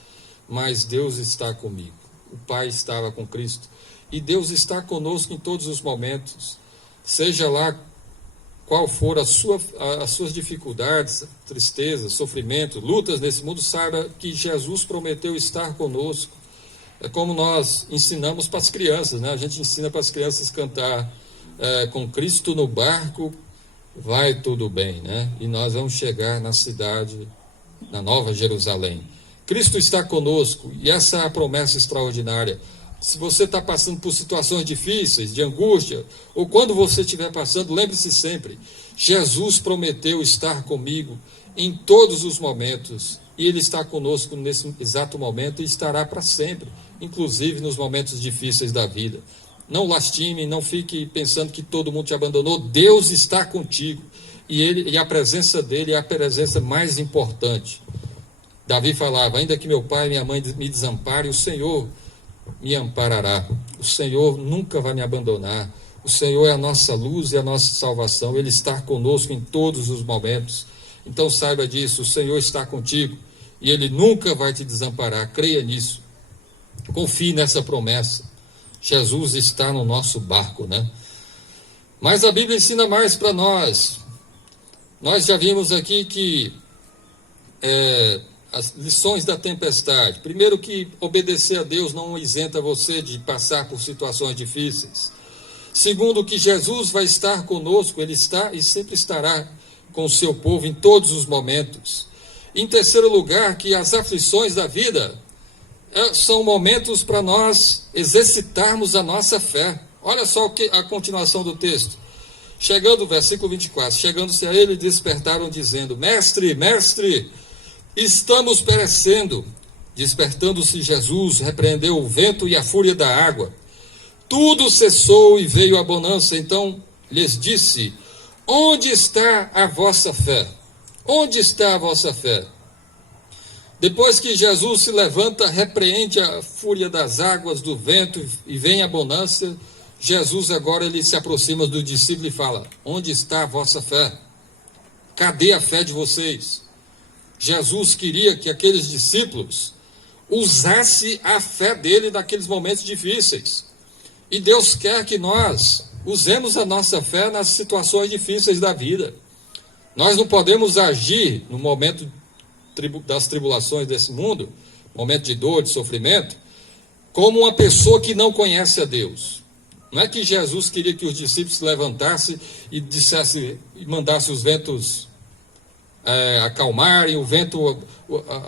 mas Deus está comigo. O Pai estava com Cristo, e Deus está conosco em todos os momentos, seja lá qual for as suas dificuldades, tristezas, sofrimento, lutas nesse mundo. Saiba que Jesus prometeu estar conosco. É como nós ensinamos para as crianças, né? A gente ensina para as crianças cantar com Cristo no barco, vai tudo bem, né? E nós vamos chegar na cidade, na Nova Jerusalém. Cristo está conosco, e essa é a promessa extraordinária. Se você está passando por situações difíceis, de angústia, ou quando você estiver passando, lembre-se sempre: Jesus prometeu estar comigo em todos os momentos, e Ele está conosco nesse exato momento e estará para sempre, inclusive nos momentos difíceis da vida. Não lastime, não fique pensando que todo mundo te abandonou. Deus está contigo, e a presença dele é a presença mais importante. Davi falava: ainda que meu pai e minha mãe me desamparem, o Senhor me amparará. O Senhor nunca vai me abandonar. O Senhor é a nossa luz e a nossa salvação. Ele está conosco em todos os momentos. Então saiba disso: o Senhor está contigo e Ele nunca vai te desamparar. Creia nisso. Confie nessa promessa. Jesus está no nosso barco, né? Mas a Bíblia ensina mais para nós. Nós já vimos aqui que as lições da tempestade. Primeiro, que obedecer a Deus não isenta você de passar por situações difíceis. Segundo, que Jesus vai estar conosco, Ele está e sempre estará com o seu povo em todos os momentos. Em terceiro lugar, que as aflições da vida são momentos para nós exercitarmos a nossa fé. Olha só a continuação do texto. Chegando, versículo 24, chegando-se a ele, despertaram dizendo: Mestre, mestre, estamos perecendo. Despertando-se Jesus, repreendeu o vento e a fúria da água. Tudo cessou e veio a bonança. Então lhes disse: onde está a vossa fé? Onde está a vossa fé? Depois que Jesus se levanta, repreende a fúria das águas, do vento, e vem a bonança, Jesus agora ele se aproxima do discípulo e fala: onde está a vossa fé? Cadê a fé de vocês? Jesus queria que aqueles discípulos usassem a fé dele naqueles momentos difíceis. E Deus quer que nós usemos a nossa fé nas situações difíceis da vida. Nós não podemos agir no momento das tribulações desse mundo, momento de dor, de sofrimento, como uma pessoa que não conhece a Deus. Não é que Jesus queria que os discípulos se levantassem e dissessem, e mandassem os ventos acalmarem, o vento,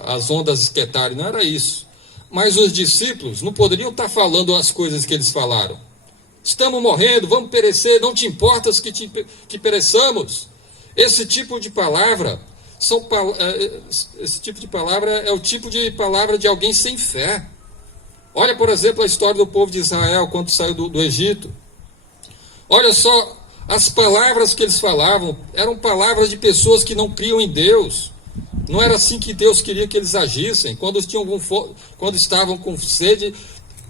as ondas esquentarem, não era isso. Mas os discípulos não poderiam estar falando as coisas que eles falaram. Estamos morrendo, vamos perecer, não te importas que pereçamos. Esse tipo de palavra é o tipo de palavra de alguém sem fé. Olha, por exemplo, a história do povo de Israel quando saiu do Egito. Olha só, as palavras que eles falavam eram palavras de pessoas que não criam em Deus. Não era assim que Deus queria que eles agissem. Quando estavam com sede,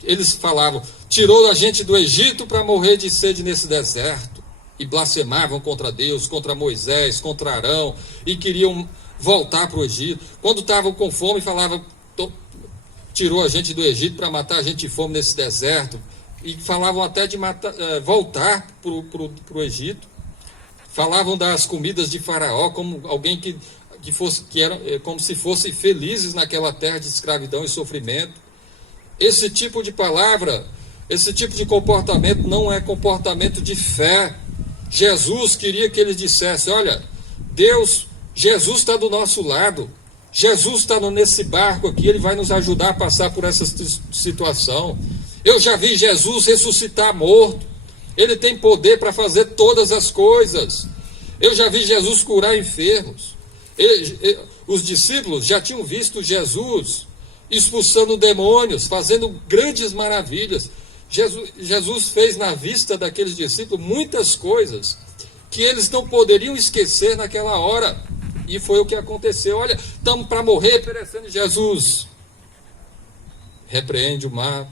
eles falavam: tirou a gente do Egito para morrer de sede nesse deserto. E blasfemavam contra Deus, contra Moisés, contra Arão, e queriam voltar para o Egito. Quando estavam com fome, falavam: tirou a gente do Egito para matar a gente de fome nesse deserto. E falavam até de voltar para o Egito. Falavam das comidas de Faraó como alguém que eram como se fossem felizes naquela terra de escravidão e sofrimento. Esse tipo de palavra, esse tipo de comportamento não é comportamento de fé. Jesus queria que eles dissessem: olha, Jesus está do nosso lado, Jesus está nesse barco aqui, ele vai nos ajudar a passar por essa situação. Eu já vi Jesus ressuscitar morto, ele tem poder para fazer todas as coisas. Eu já vi Jesus curar enfermos. Os discípulos já tinham visto Jesus expulsando demônios, fazendo grandes maravilhas. Jesus fez na vista daqueles discípulos muitas coisas que eles não poderiam esquecer naquela hora. E foi o que aconteceu. Olha, estamos para morrer perecendo. Jesus repreende o mar,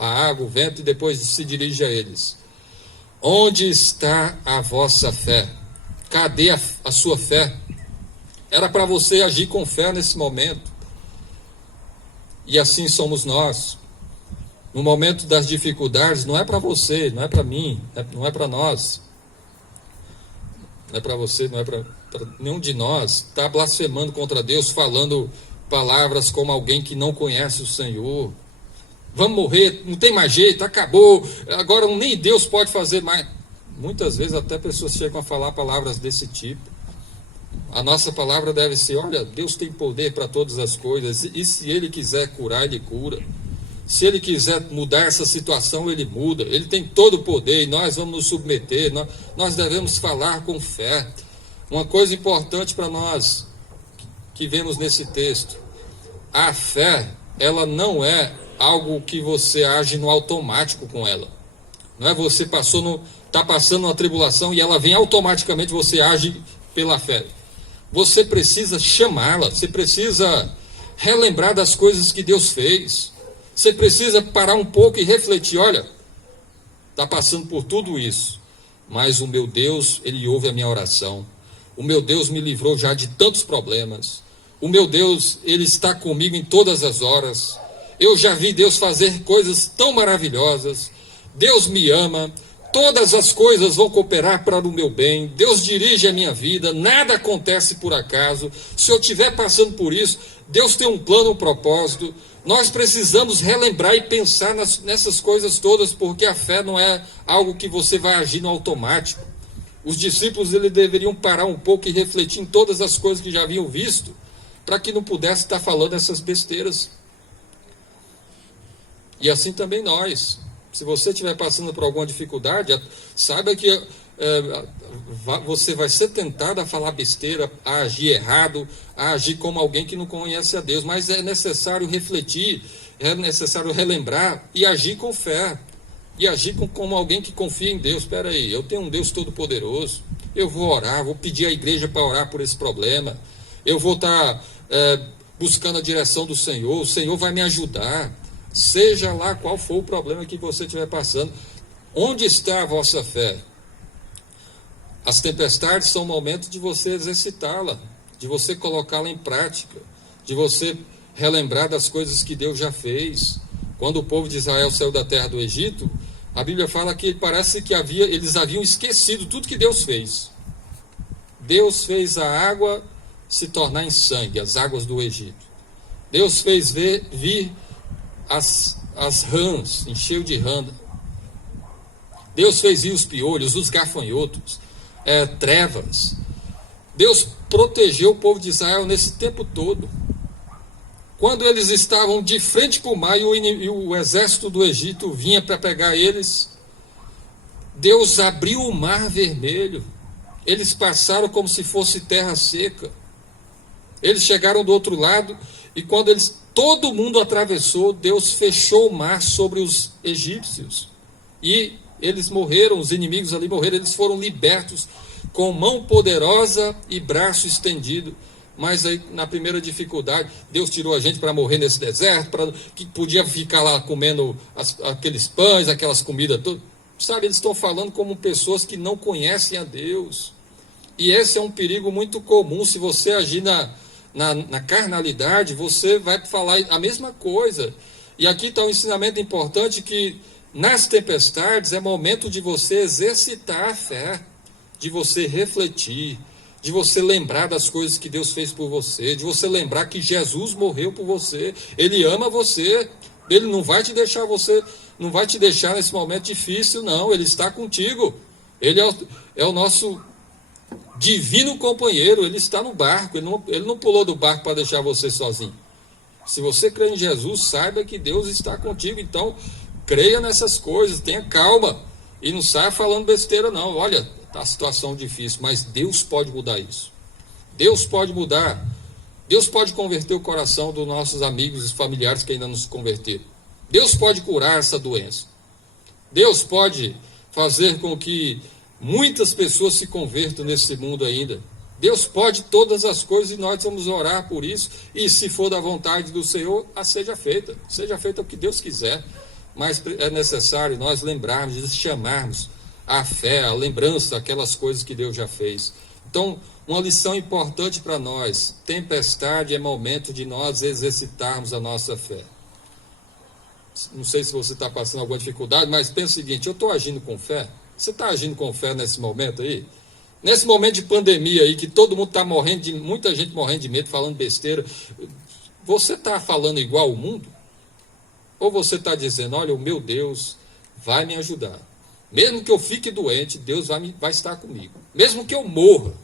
a água, o vento, e depois se dirige a eles: onde está a vossa fé? Cadê a sua fé? Era para você agir com fé nesse momento. E assim somos nós. No momento das dificuldades, não é para você, não é para mim, não é para nós. Não é para você, não é para nenhum de nós. Está blasfemando contra Deus, falando palavras como alguém que não conhece o Senhor. Vamos morrer, não tem mais jeito, acabou, agora nem Deus pode fazer mais. Muitas vezes até pessoas chegam a falar palavras desse tipo. A nossa palavra deve ser: olha, Deus tem poder para todas as coisas, e se Ele quiser curar, Ele cura. Se Ele quiser mudar essa situação, Ele muda. Ele tem todo o poder e nós vamos nos submeter. Nós devemos falar com fé. Uma coisa importante para nós que vemos nesse texto: a fé, ela não é algo que você age no automático com ela. Não é você está passando uma tribulação e ela vem automaticamente, você age pela fé. Você precisa chamá-la, você precisa relembrar das coisas que Deus fez. Você precisa parar um pouco e refletir: olha, está passando por tudo isso, mas o meu Deus, Ele ouve a minha oração. O meu Deus me livrou já de tantos problemas. O meu Deus, Ele está comigo em todas as horas. Eu já vi Deus fazer coisas tão maravilhosas. Deus me ama. Todas as coisas vão cooperar para o meu bem. Deus dirige a minha vida. Nada acontece por acaso. Se eu estiver passando por isso, Deus tem um plano, um propósito. Nós precisamos relembrar e pensar nessas coisas todas, porque a fé não é algo que você vai agir no automático. Os discípulos eles deveriam parar um pouco e refletir em todas as coisas que já haviam visto, para que não pudesse estar falando essas besteiras. E assim também nós. Se você estiver passando por alguma dificuldade, saiba que você vai ser tentado a falar besteira, a agir errado, a agir como alguém que não conhece a Deus. Mas é necessário refletir, é necessário relembrar e agir com fé. E agir como alguém que confia em Deus. Espera aí, eu tenho um Deus todo-poderoso. Eu vou orar, vou pedir à igreja para orar por esse problema. Eu vou buscando a direção do Senhor. O Senhor vai me ajudar, seja lá qual for o problema que você estiver passando. Onde está a vossa fé? As tempestades são o momento de você exercitá-la, de você colocá-la em prática, de você relembrar das coisas que Deus já fez. Quando o povo de Israel saiu da terra do Egito, a Bíblia fala que parece que eles haviam esquecido tudo que Deus fez. Deus fez a água se tornar em sangue, as águas do Egito. Deus fez vir as rãs, encheu de rã. Deus fez vir os piolhos, os gafanhotos, trevas. Deus protegeu o povo de Israel nesse tempo todo. Quando eles estavam de frente para o mar e o exército do Egito vinha para pegar eles, Deus abriu o mar vermelho. Eles passaram como se fosse terra seca. Eles chegaram do outro lado e quando todo mundo atravessou, Deus fechou o mar sobre os egípcios. E eles morreram, os inimigos ali morreram, eles foram libertos com mão poderosa e braço estendido. Mas aí, na primeira dificuldade, Deus tirou a gente para morrer nesse deserto, que podia ficar lá comendo aqueles pães, aquelas comidas todas. Sabe, eles estão falando como pessoas que não conhecem a Deus. E esse é um perigo muito comum. Se você agir na carnalidade, você vai falar a mesma coisa. E aqui está um ensinamento importante que nas tempestades é momento de você exercitar a fé, de você refletir, de você lembrar das coisas que Deus fez por você, de você lembrar que Jesus morreu por você, Ele ama você, Ele não vai te deixar não vai te deixar nesse momento difícil, não, Ele está contigo, Ele é o nosso divino companheiro, Ele está no barco, ele não pulou do barco para deixar você sozinho. Se você crê em Jesus, saiba que Deus está contigo, então creia nessas coisas, tenha calma, e não saia falando besteira não, olha, está a situação difícil, mas Deus pode mudar isso. Deus pode mudar. Deus pode converter o coração dos nossos amigos e familiares que ainda não se converteram. Deus pode curar essa doença. Deus pode fazer com que muitas pessoas se convertam nesse mundo ainda. Deus pode todas as coisas e nós vamos orar por isso. E se for da vontade do Senhor, seja feita. Seja feita o que Deus quiser. Mas é necessário nós lembrarmos, chamarmos a fé, a lembrança, aquelas coisas que Deus já fez. Então, uma lição importante para nós: tempestade é momento de nós exercitarmos a nossa fé. Não sei se você está passando alguma dificuldade, mas pensa o seguinte: eu estou agindo com fé? Você está agindo com fé nesse momento aí? Nesse momento de pandemia aí, que todo mundo está morrendo, muita gente morrendo de medo, falando besteira, você está falando igual o mundo? Ou você está dizendo, olha, o meu Deus vai me ajudar. Mesmo que eu fique doente, Deus vai estar comigo. Mesmo que eu morra,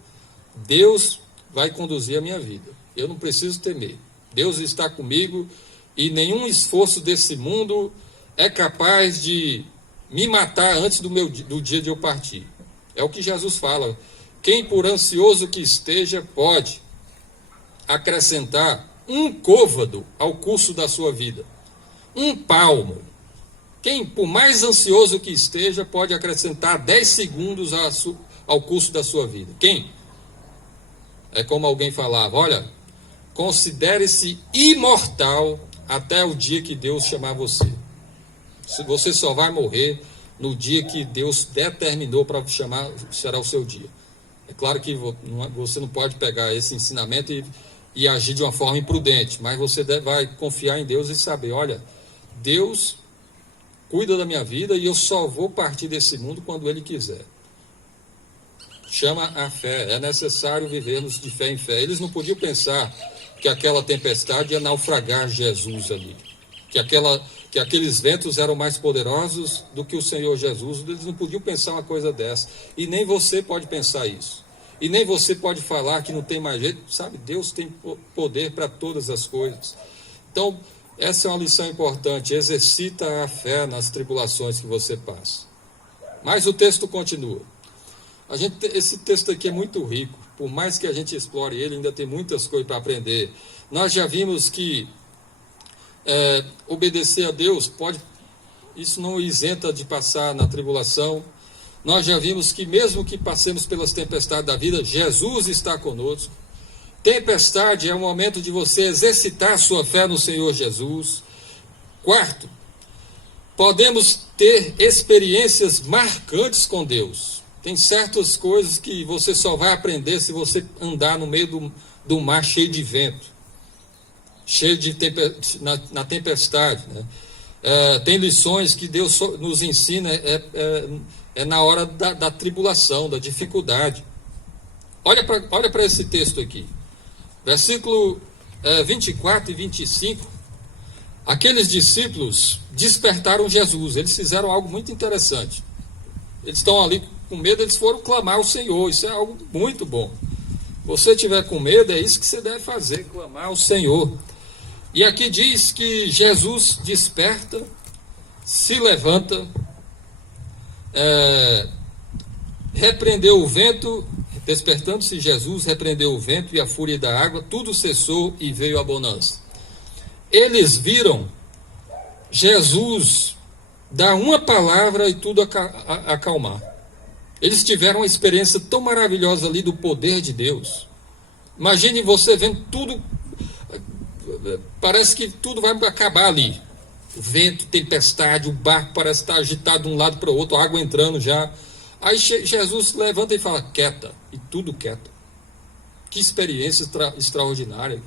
Deus vai conduzir a minha vida. Eu não preciso temer. Deus está comigo e nenhum esforço desse mundo é capaz de me matar antes do dia de eu partir. É o que Jesus fala. Quem por ansioso que esteja pode acrescentar um côvado ao curso da sua vida. Um palmo. Quem, por mais ansioso que esteja, pode acrescentar 10 segundos ao curso da sua vida? Quem? É como alguém falava, olha, considere-se imortal até o dia que Deus chamar você. Você só vai morrer no dia que Deus determinou para chamar, será o seu dia. É claro que você não pode pegar esse ensinamento e agir de uma forma imprudente, mas você vai confiar em Deus e saber, olha, Deus cuida da minha vida e eu só vou partir desse mundo quando Ele quiser. Chama a fé. É necessário vivermos de fé em fé. Eles não podiam pensar que aquela tempestade ia naufragar Jesus ali. Que aqueles ventos eram mais poderosos do que o Senhor Jesus. Eles não podiam pensar uma coisa dessa. E nem você pode pensar isso. E nem você pode falar que não tem mais jeito. Sabe, Deus tem poder para todas as coisas. Então, essa é uma lição importante. Exercita a fé nas tribulações que você passa. Mas o texto continua. Esse texto aqui é muito rico. Por mais que a gente explore ele, ainda tem muitas coisas para aprender. Nós já vimos que obedecer a Deus isso não isenta de passar na tribulação. Nós já vimos que mesmo que passemos pelas tempestades da vida, Jesus está conosco. tempestade é o momento de você exercitar a sua fé no Senhor Jesus. Quarto, podemos ter experiências marcantes com Deus. Tem certas coisas que você só vai aprender se você andar no meio do mar cheio de vento, cheio de na tempestade, né? Tem lições que Deus nos ensina na hora da tribulação, da dificuldade. Olha para esse texto aqui, versículo 24 e 25. Aqueles discípulos despertaram Jesus, eles fizeram algo muito interessante. Eles estão ali com medo, eles foram clamar ao Senhor, isso é algo muito bom. Você tiver com medo, é isso que você deve fazer, clamar ao Senhor. E aqui diz que Jesus desperta, se levanta, repreendeu o vento, despertando-se Jesus, repreendeu o vento e a fúria da água, tudo cessou e veio a bonança. Eles viram Jesus dar uma palavra e tudo acalmar. Eles tiveram uma experiência tão maravilhosa ali do poder de Deus. Imagine você vendo tudo, parece que tudo vai acabar ali. O vento, tempestade, o barco parece estar agitado de um lado para o outro, a água entrando já. Aí Jesus levanta e fala, quieta, e tudo quieto. Que experiência extraordinária.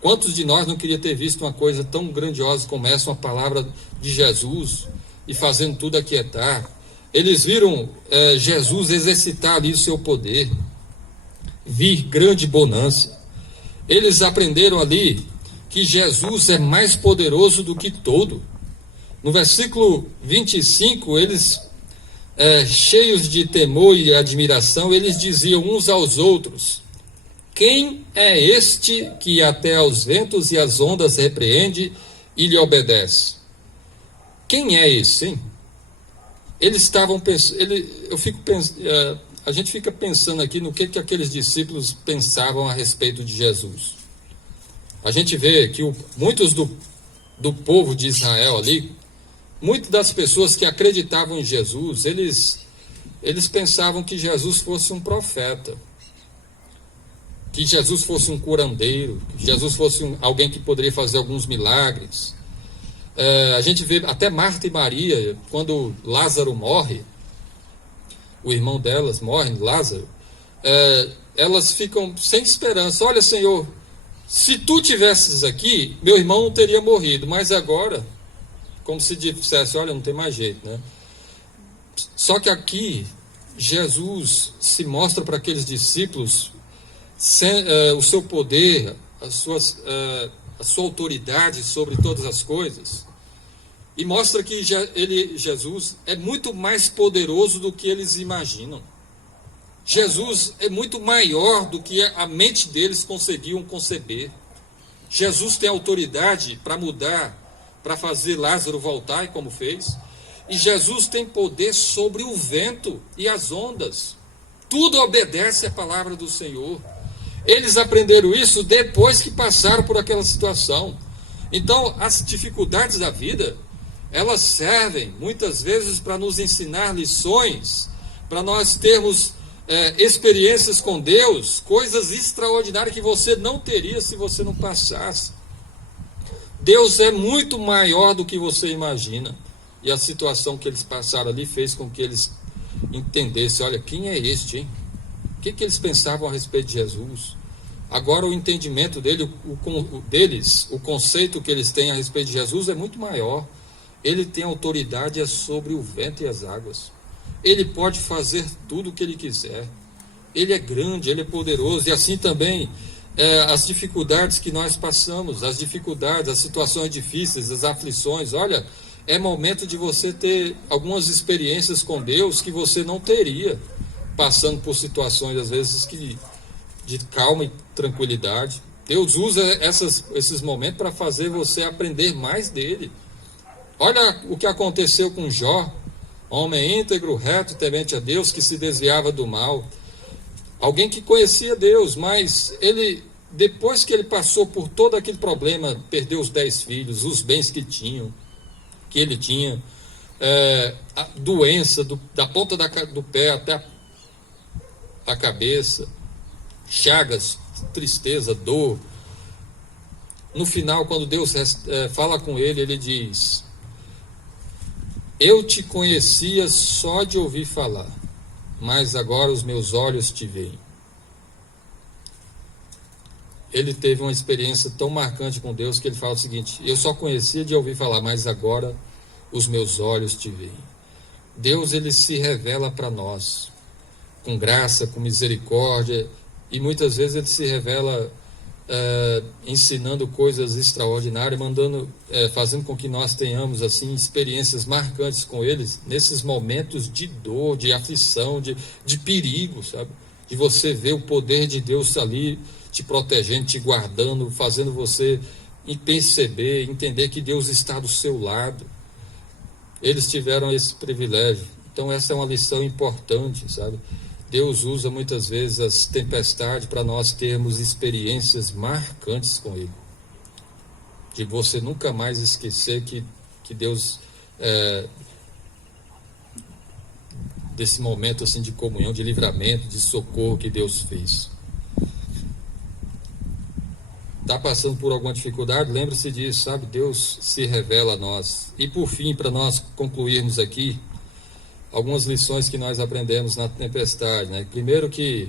Quantos de nós não queria ter visto uma coisa tão grandiosa como essa, uma palavra de Jesus, e fazendo tudo aquietar? Eles viram Jesus exercitar ali o seu poder, vir grande bonança. Eles aprenderam ali que Jesus é mais poderoso do que todo. No versículo 25, eles, cheios de temor e admiração, eles diziam uns aos outros, quem é este que até aos ventos e às ondas repreende e lhe obedece? Quem é esse, hein? Eles estavam pensando, a gente fica pensando aqui no que aqueles discípulos pensavam a respeito de Jesus. A gente vê que muitos do povo de Israel ali, muitas das pessoas que acreditavam em Jesus, eles pensavam que Jesus fosse um profeta, que Jesus fosse um curandeiro, que Jesus fosse alguém que poderia fazer alguns milagres. A gente vê até Marta e Maria, quando Lázaro morre, o irmão delas morre, Lázaro, elas ficam sem esperança. Olha, Senhor, se tu tivesses aqui, meu irmão não teria morrido, mas agora, como se dissesse, olha, não tem mais jeito, né? Só que aqui, Jesus se mostra para aqueles discípulos o seu poder, a sua autoridade sobre todas as coisas, e mostra que Jesus é muito mais poderoso do que eles imaginam. Jesus é muito maior do que a mente deles conseguiam conceber. Jesus tem autoridade para mudar, para fazer Lázaro voltar, como fez, e Jesus tem poder sobre o vento e as ondas. Tudo obedece à palavra do Senhor. Eles aprenderam isso depois que passaram por aquela situação. Então, as dificuldades da vida, elas servem muitas vezes para nos ensinar lições, para nós termos experiências com Deus, coisas extraordinárias que você não teria se você não passasse. Deus é muito maior do que você imagina. E a situação que eles passaram ali fez com que eles entendessem, olha, quem é este, hein? O que eles pensavam a respeito de Jesus? Agora o entendimento deles, o conceito que eles têm a respeito de Jesus é muito maior. Ele tem autoridade sobre o vento e as águas. Ele pode fazer tudo o que ele quiser. Ele é grande, ele é poderoso. E assim também as dificuldades que nós passamos, as dificuldades, as situações difíceis, as aflições. Olha, é momento de você ter algumas experiências com Deus que você não teria passando por situações, às vezes, de calma e tranquilidade. Deus usa esses momentos para fazer você aprender mais dele. Olha o que aconteceu com Jó, homem íntegro, reto, temente a Deus, que se desviava do mal. Alguém que conhecia Deus, mas depois que ele passou por todo aquele problema, perdeu os 10 filhos, os bens que ele tinha, a doença da ponta do pé até a cabeça, chagas tristeza, dor. No final, quando Deus fala com ele, ele diz: eu te conhecia só de ouvir falar, mas agora os meus olhos te veem. Ele teve uma experiência tão marcante com Deus que ele fala o seguinte: eu só conhecia de ouvir falar, mas agora os meus olhos te veem. Deus, ele se revela para nós com graça, com misericórdia, e muitas vezes ele se revela ensinando coisas extraordinárias, fazendo com que nós tenhamos assim experiências marcantes com eles nesses momentos de dor, de aflição, de perigo, sabe? De você ver o poder de Deus ali te protegendo, te guardando, fazendo você perceber, entender que Deus está do seu lado. Eles tiveram esse privilégio. Então essa é uma lição importante, sabe? Deus usa muitas vezes as tempestades para nós termos experiências marcantes com Ele. De você nunca mais esquecer que Deus, desse momento assim de comunhão, de livramento, de socorro que Deus fez. Está passando por alguma dificuldade? Lembre-se disso, sabe? Deus se revela a nós. E por fim, para nós concluirmos aqui, algumas lições que nós aprendemos na tempestade, né? Primeiro, que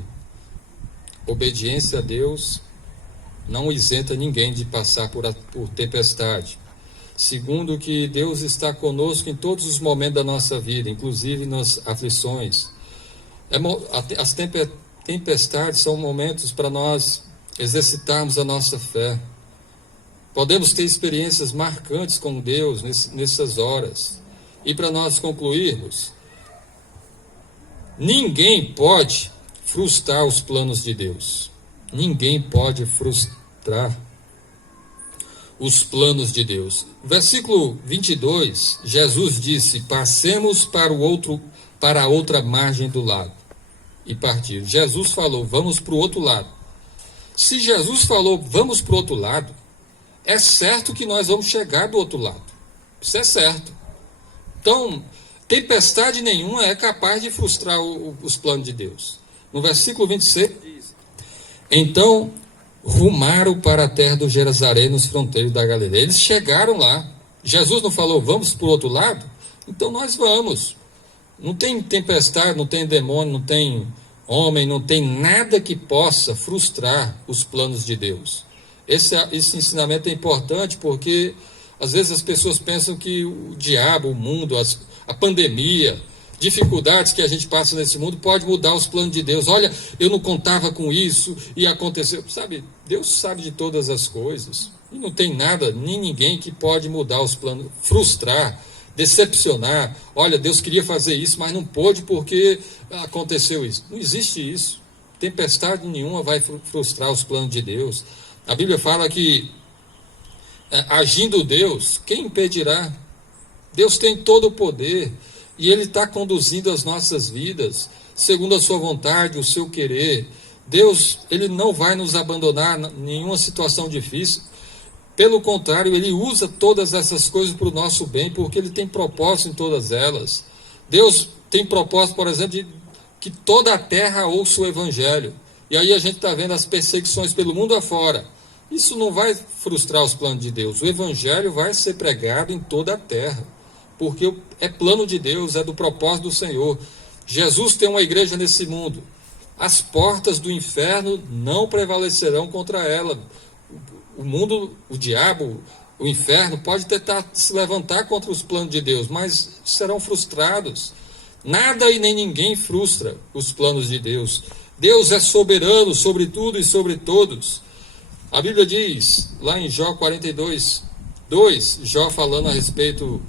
obediência a Deus não isenta ninguém de passar por tempestade. Segundo, que Deus está conosco em todos os momentos da nossa vida, inclusive nas aflições. As tempestades são momentos para nós exercitarmos a nossa fé. Podemos ter experiências marcantes com Deus nessas horas. E para nós concluirmos, ninguém pode frustrar os planos de Deus. Ninguém pode frustrar os planos de Deus. Versículo 22, Jesus disse: passemos para a outra margem do lago. E partiram. Jesus falou: vamos para o outro lado. Se Jesus falou: vamos para o outro lado, é certo que nós vamos chegar do outro lado. Isso é certo. Então, tempestade nenhuma é capaz de frustrar os planos de Deus. No versículo 26 diz: então rumaram para a terra dos Gerazarenos, fronteiros da Galileia. Eles chegaram lá. Jesus não falou: vamos para o outro lado? Então nós vamos. Não tem tempestade, não tem demônio, não tem homem, não tem nada que possa frustrar os planos de Deus. Esse ensinamento é importante porque às vezes as pessoas pensam que o diabo, o mundo, a pandemia, dificuldades que a gente passa nesse mundo pode mudar os planos de Deus. Olha, eu não contava com isso e aconteceu. Sabe, Deus sabe de todas as coisas. E não tem nada, nem ninguém que pode mudar os planos, frustrar, decepcionar. Olha, Deus queria fazer isso, mas não pôde porque aconteceu isso. Não existe isso. Tempestade nenhuma vai frustrar os planos de Deus. A Bíblia fala que agindo Deus, quem impedirá? Deus tem todo o poder e Ele está conduzindo as nossas vidas segundo a sua vontade, o seu querer. Deus, Ele não vai nos abandonar em nenhuma situação difícil. Pelo contrário, Ele usa todas essas coisas para o nosso bem, porque Ele tem propósito em todas elas. Deus tem propósito, por exemplo, de que toda a terra ouça o Evangelho. E aí a gente está vendo as perseguições pelo mundo afora. Isso não vai frustrar os planos de Deus. O Evangelho vai ser pregado em toda a terra, porque é plano de Deus, é do propósito do Senhor. Jesus tem uma igreja nesse mundo. As portas do inferno não prevalecerão contra ela. O mundo, o diabo, o inferno pode tentar se levantar contra os planos de Deus, mas serão frustrados. Nada e nem ninguém frustra os planos de Deus. Deus é soberano sobre tudo e sobre todos. A Bíblia diz, lá em Jó 42, 2, Jó falando a respeito,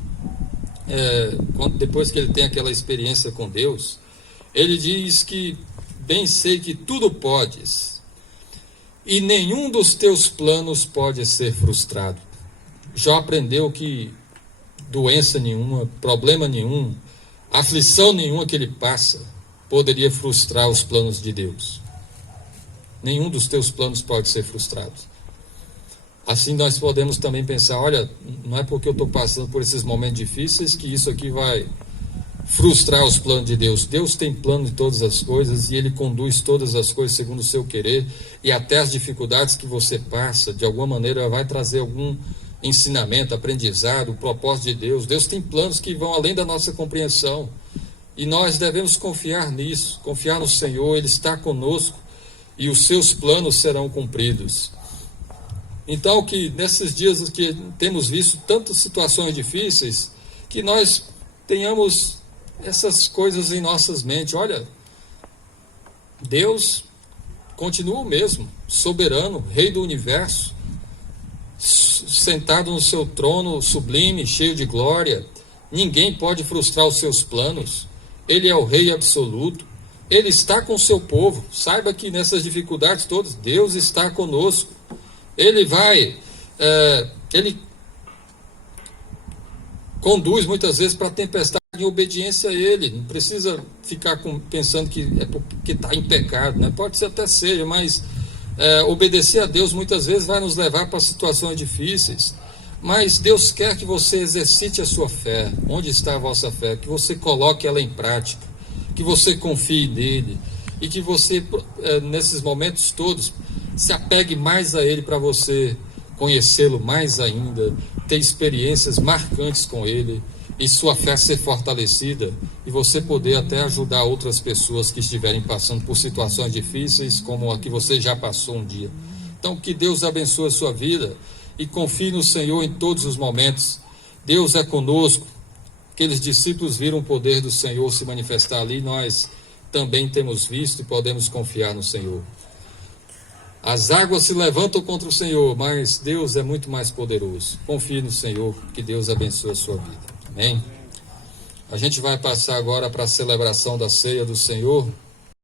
depois que ele tem aquela experiência com Deus, ele diz que bem sei que tudo podes, e nenhum dos teus planos pode ser frustrado. Jó aprendeu que doença nenhuma, problema nenhum, aflição nenhuma que ele passa poderia frustrar os planos de Deus. Nenhum dos teus planos pode ser frustrado. Assim nós podemos também pensar: olha, não é porque eu estou passando por esses momentos difíceis que isso aqui vai frustrar os planos de Deus. Deus tem plano de todas as coisas e Ele conduz todas as coisas segundo o seu querer, e até as dificuldades que você passa, de alguma maneira vai trazer algum ensinamento, aprendizado, o propósito de Deus. Deus tem planos que vão além da nossa compreensão, e nós devemos confiar nisso, confiar no Senhor. Ele está conosco e os seus planos serão cumpridos. Então, que nesses dias que temos visto tantas situações difíceis, que nós tenhamos essas coisas em nossas mentes. Olha, Deus continua o mesmo, soberano, Rei do universo, sentado no seu trono sublime, cheio de glória. Ninguém pode frustrar os seus planos. Ele é o Rei absoluto. Ele está com o seu povo. Saiba que nessas dificuldades todas, Deus está conosco. Ele Ele conduz muitas vezes para a tempestade em obediência a Ele. Não precisa ficar pensando que é porque está em pecado, né? Pode ser até seja, mas obedecer a Deus muitas vezes vai nos levar para situações difíceis. Mas Deus quer que você exercite a sua fé. Onde está a vossa fé? Que você coloque ela em prática, que você confie nele, e que você, nesses momentos todos, se apegue mais a Ele, para você conhecê-lo mais ainda, ter experiências marcantes com Ele, e sua fé ser fortalecida, e você poder até ajudar outras pessoas que estiverem passando por situações difíceis, como a que você já passou um dia. Então, que Deus abençoe a sua vida, e confie no Senhor em todos os momentos. Deus é conosco. Aqueles discípulos viram o poder do Senhor se manifestar ali, nós também temos visto e podemos confiar no Senhor. As águas se levantam contra o Senhor, mas Deus é muito mais poderoso. Confie no Senhor, que Deus abençoe a sua vida. Amém? A gente vai passar agora para a celebração da ceia do Senhor.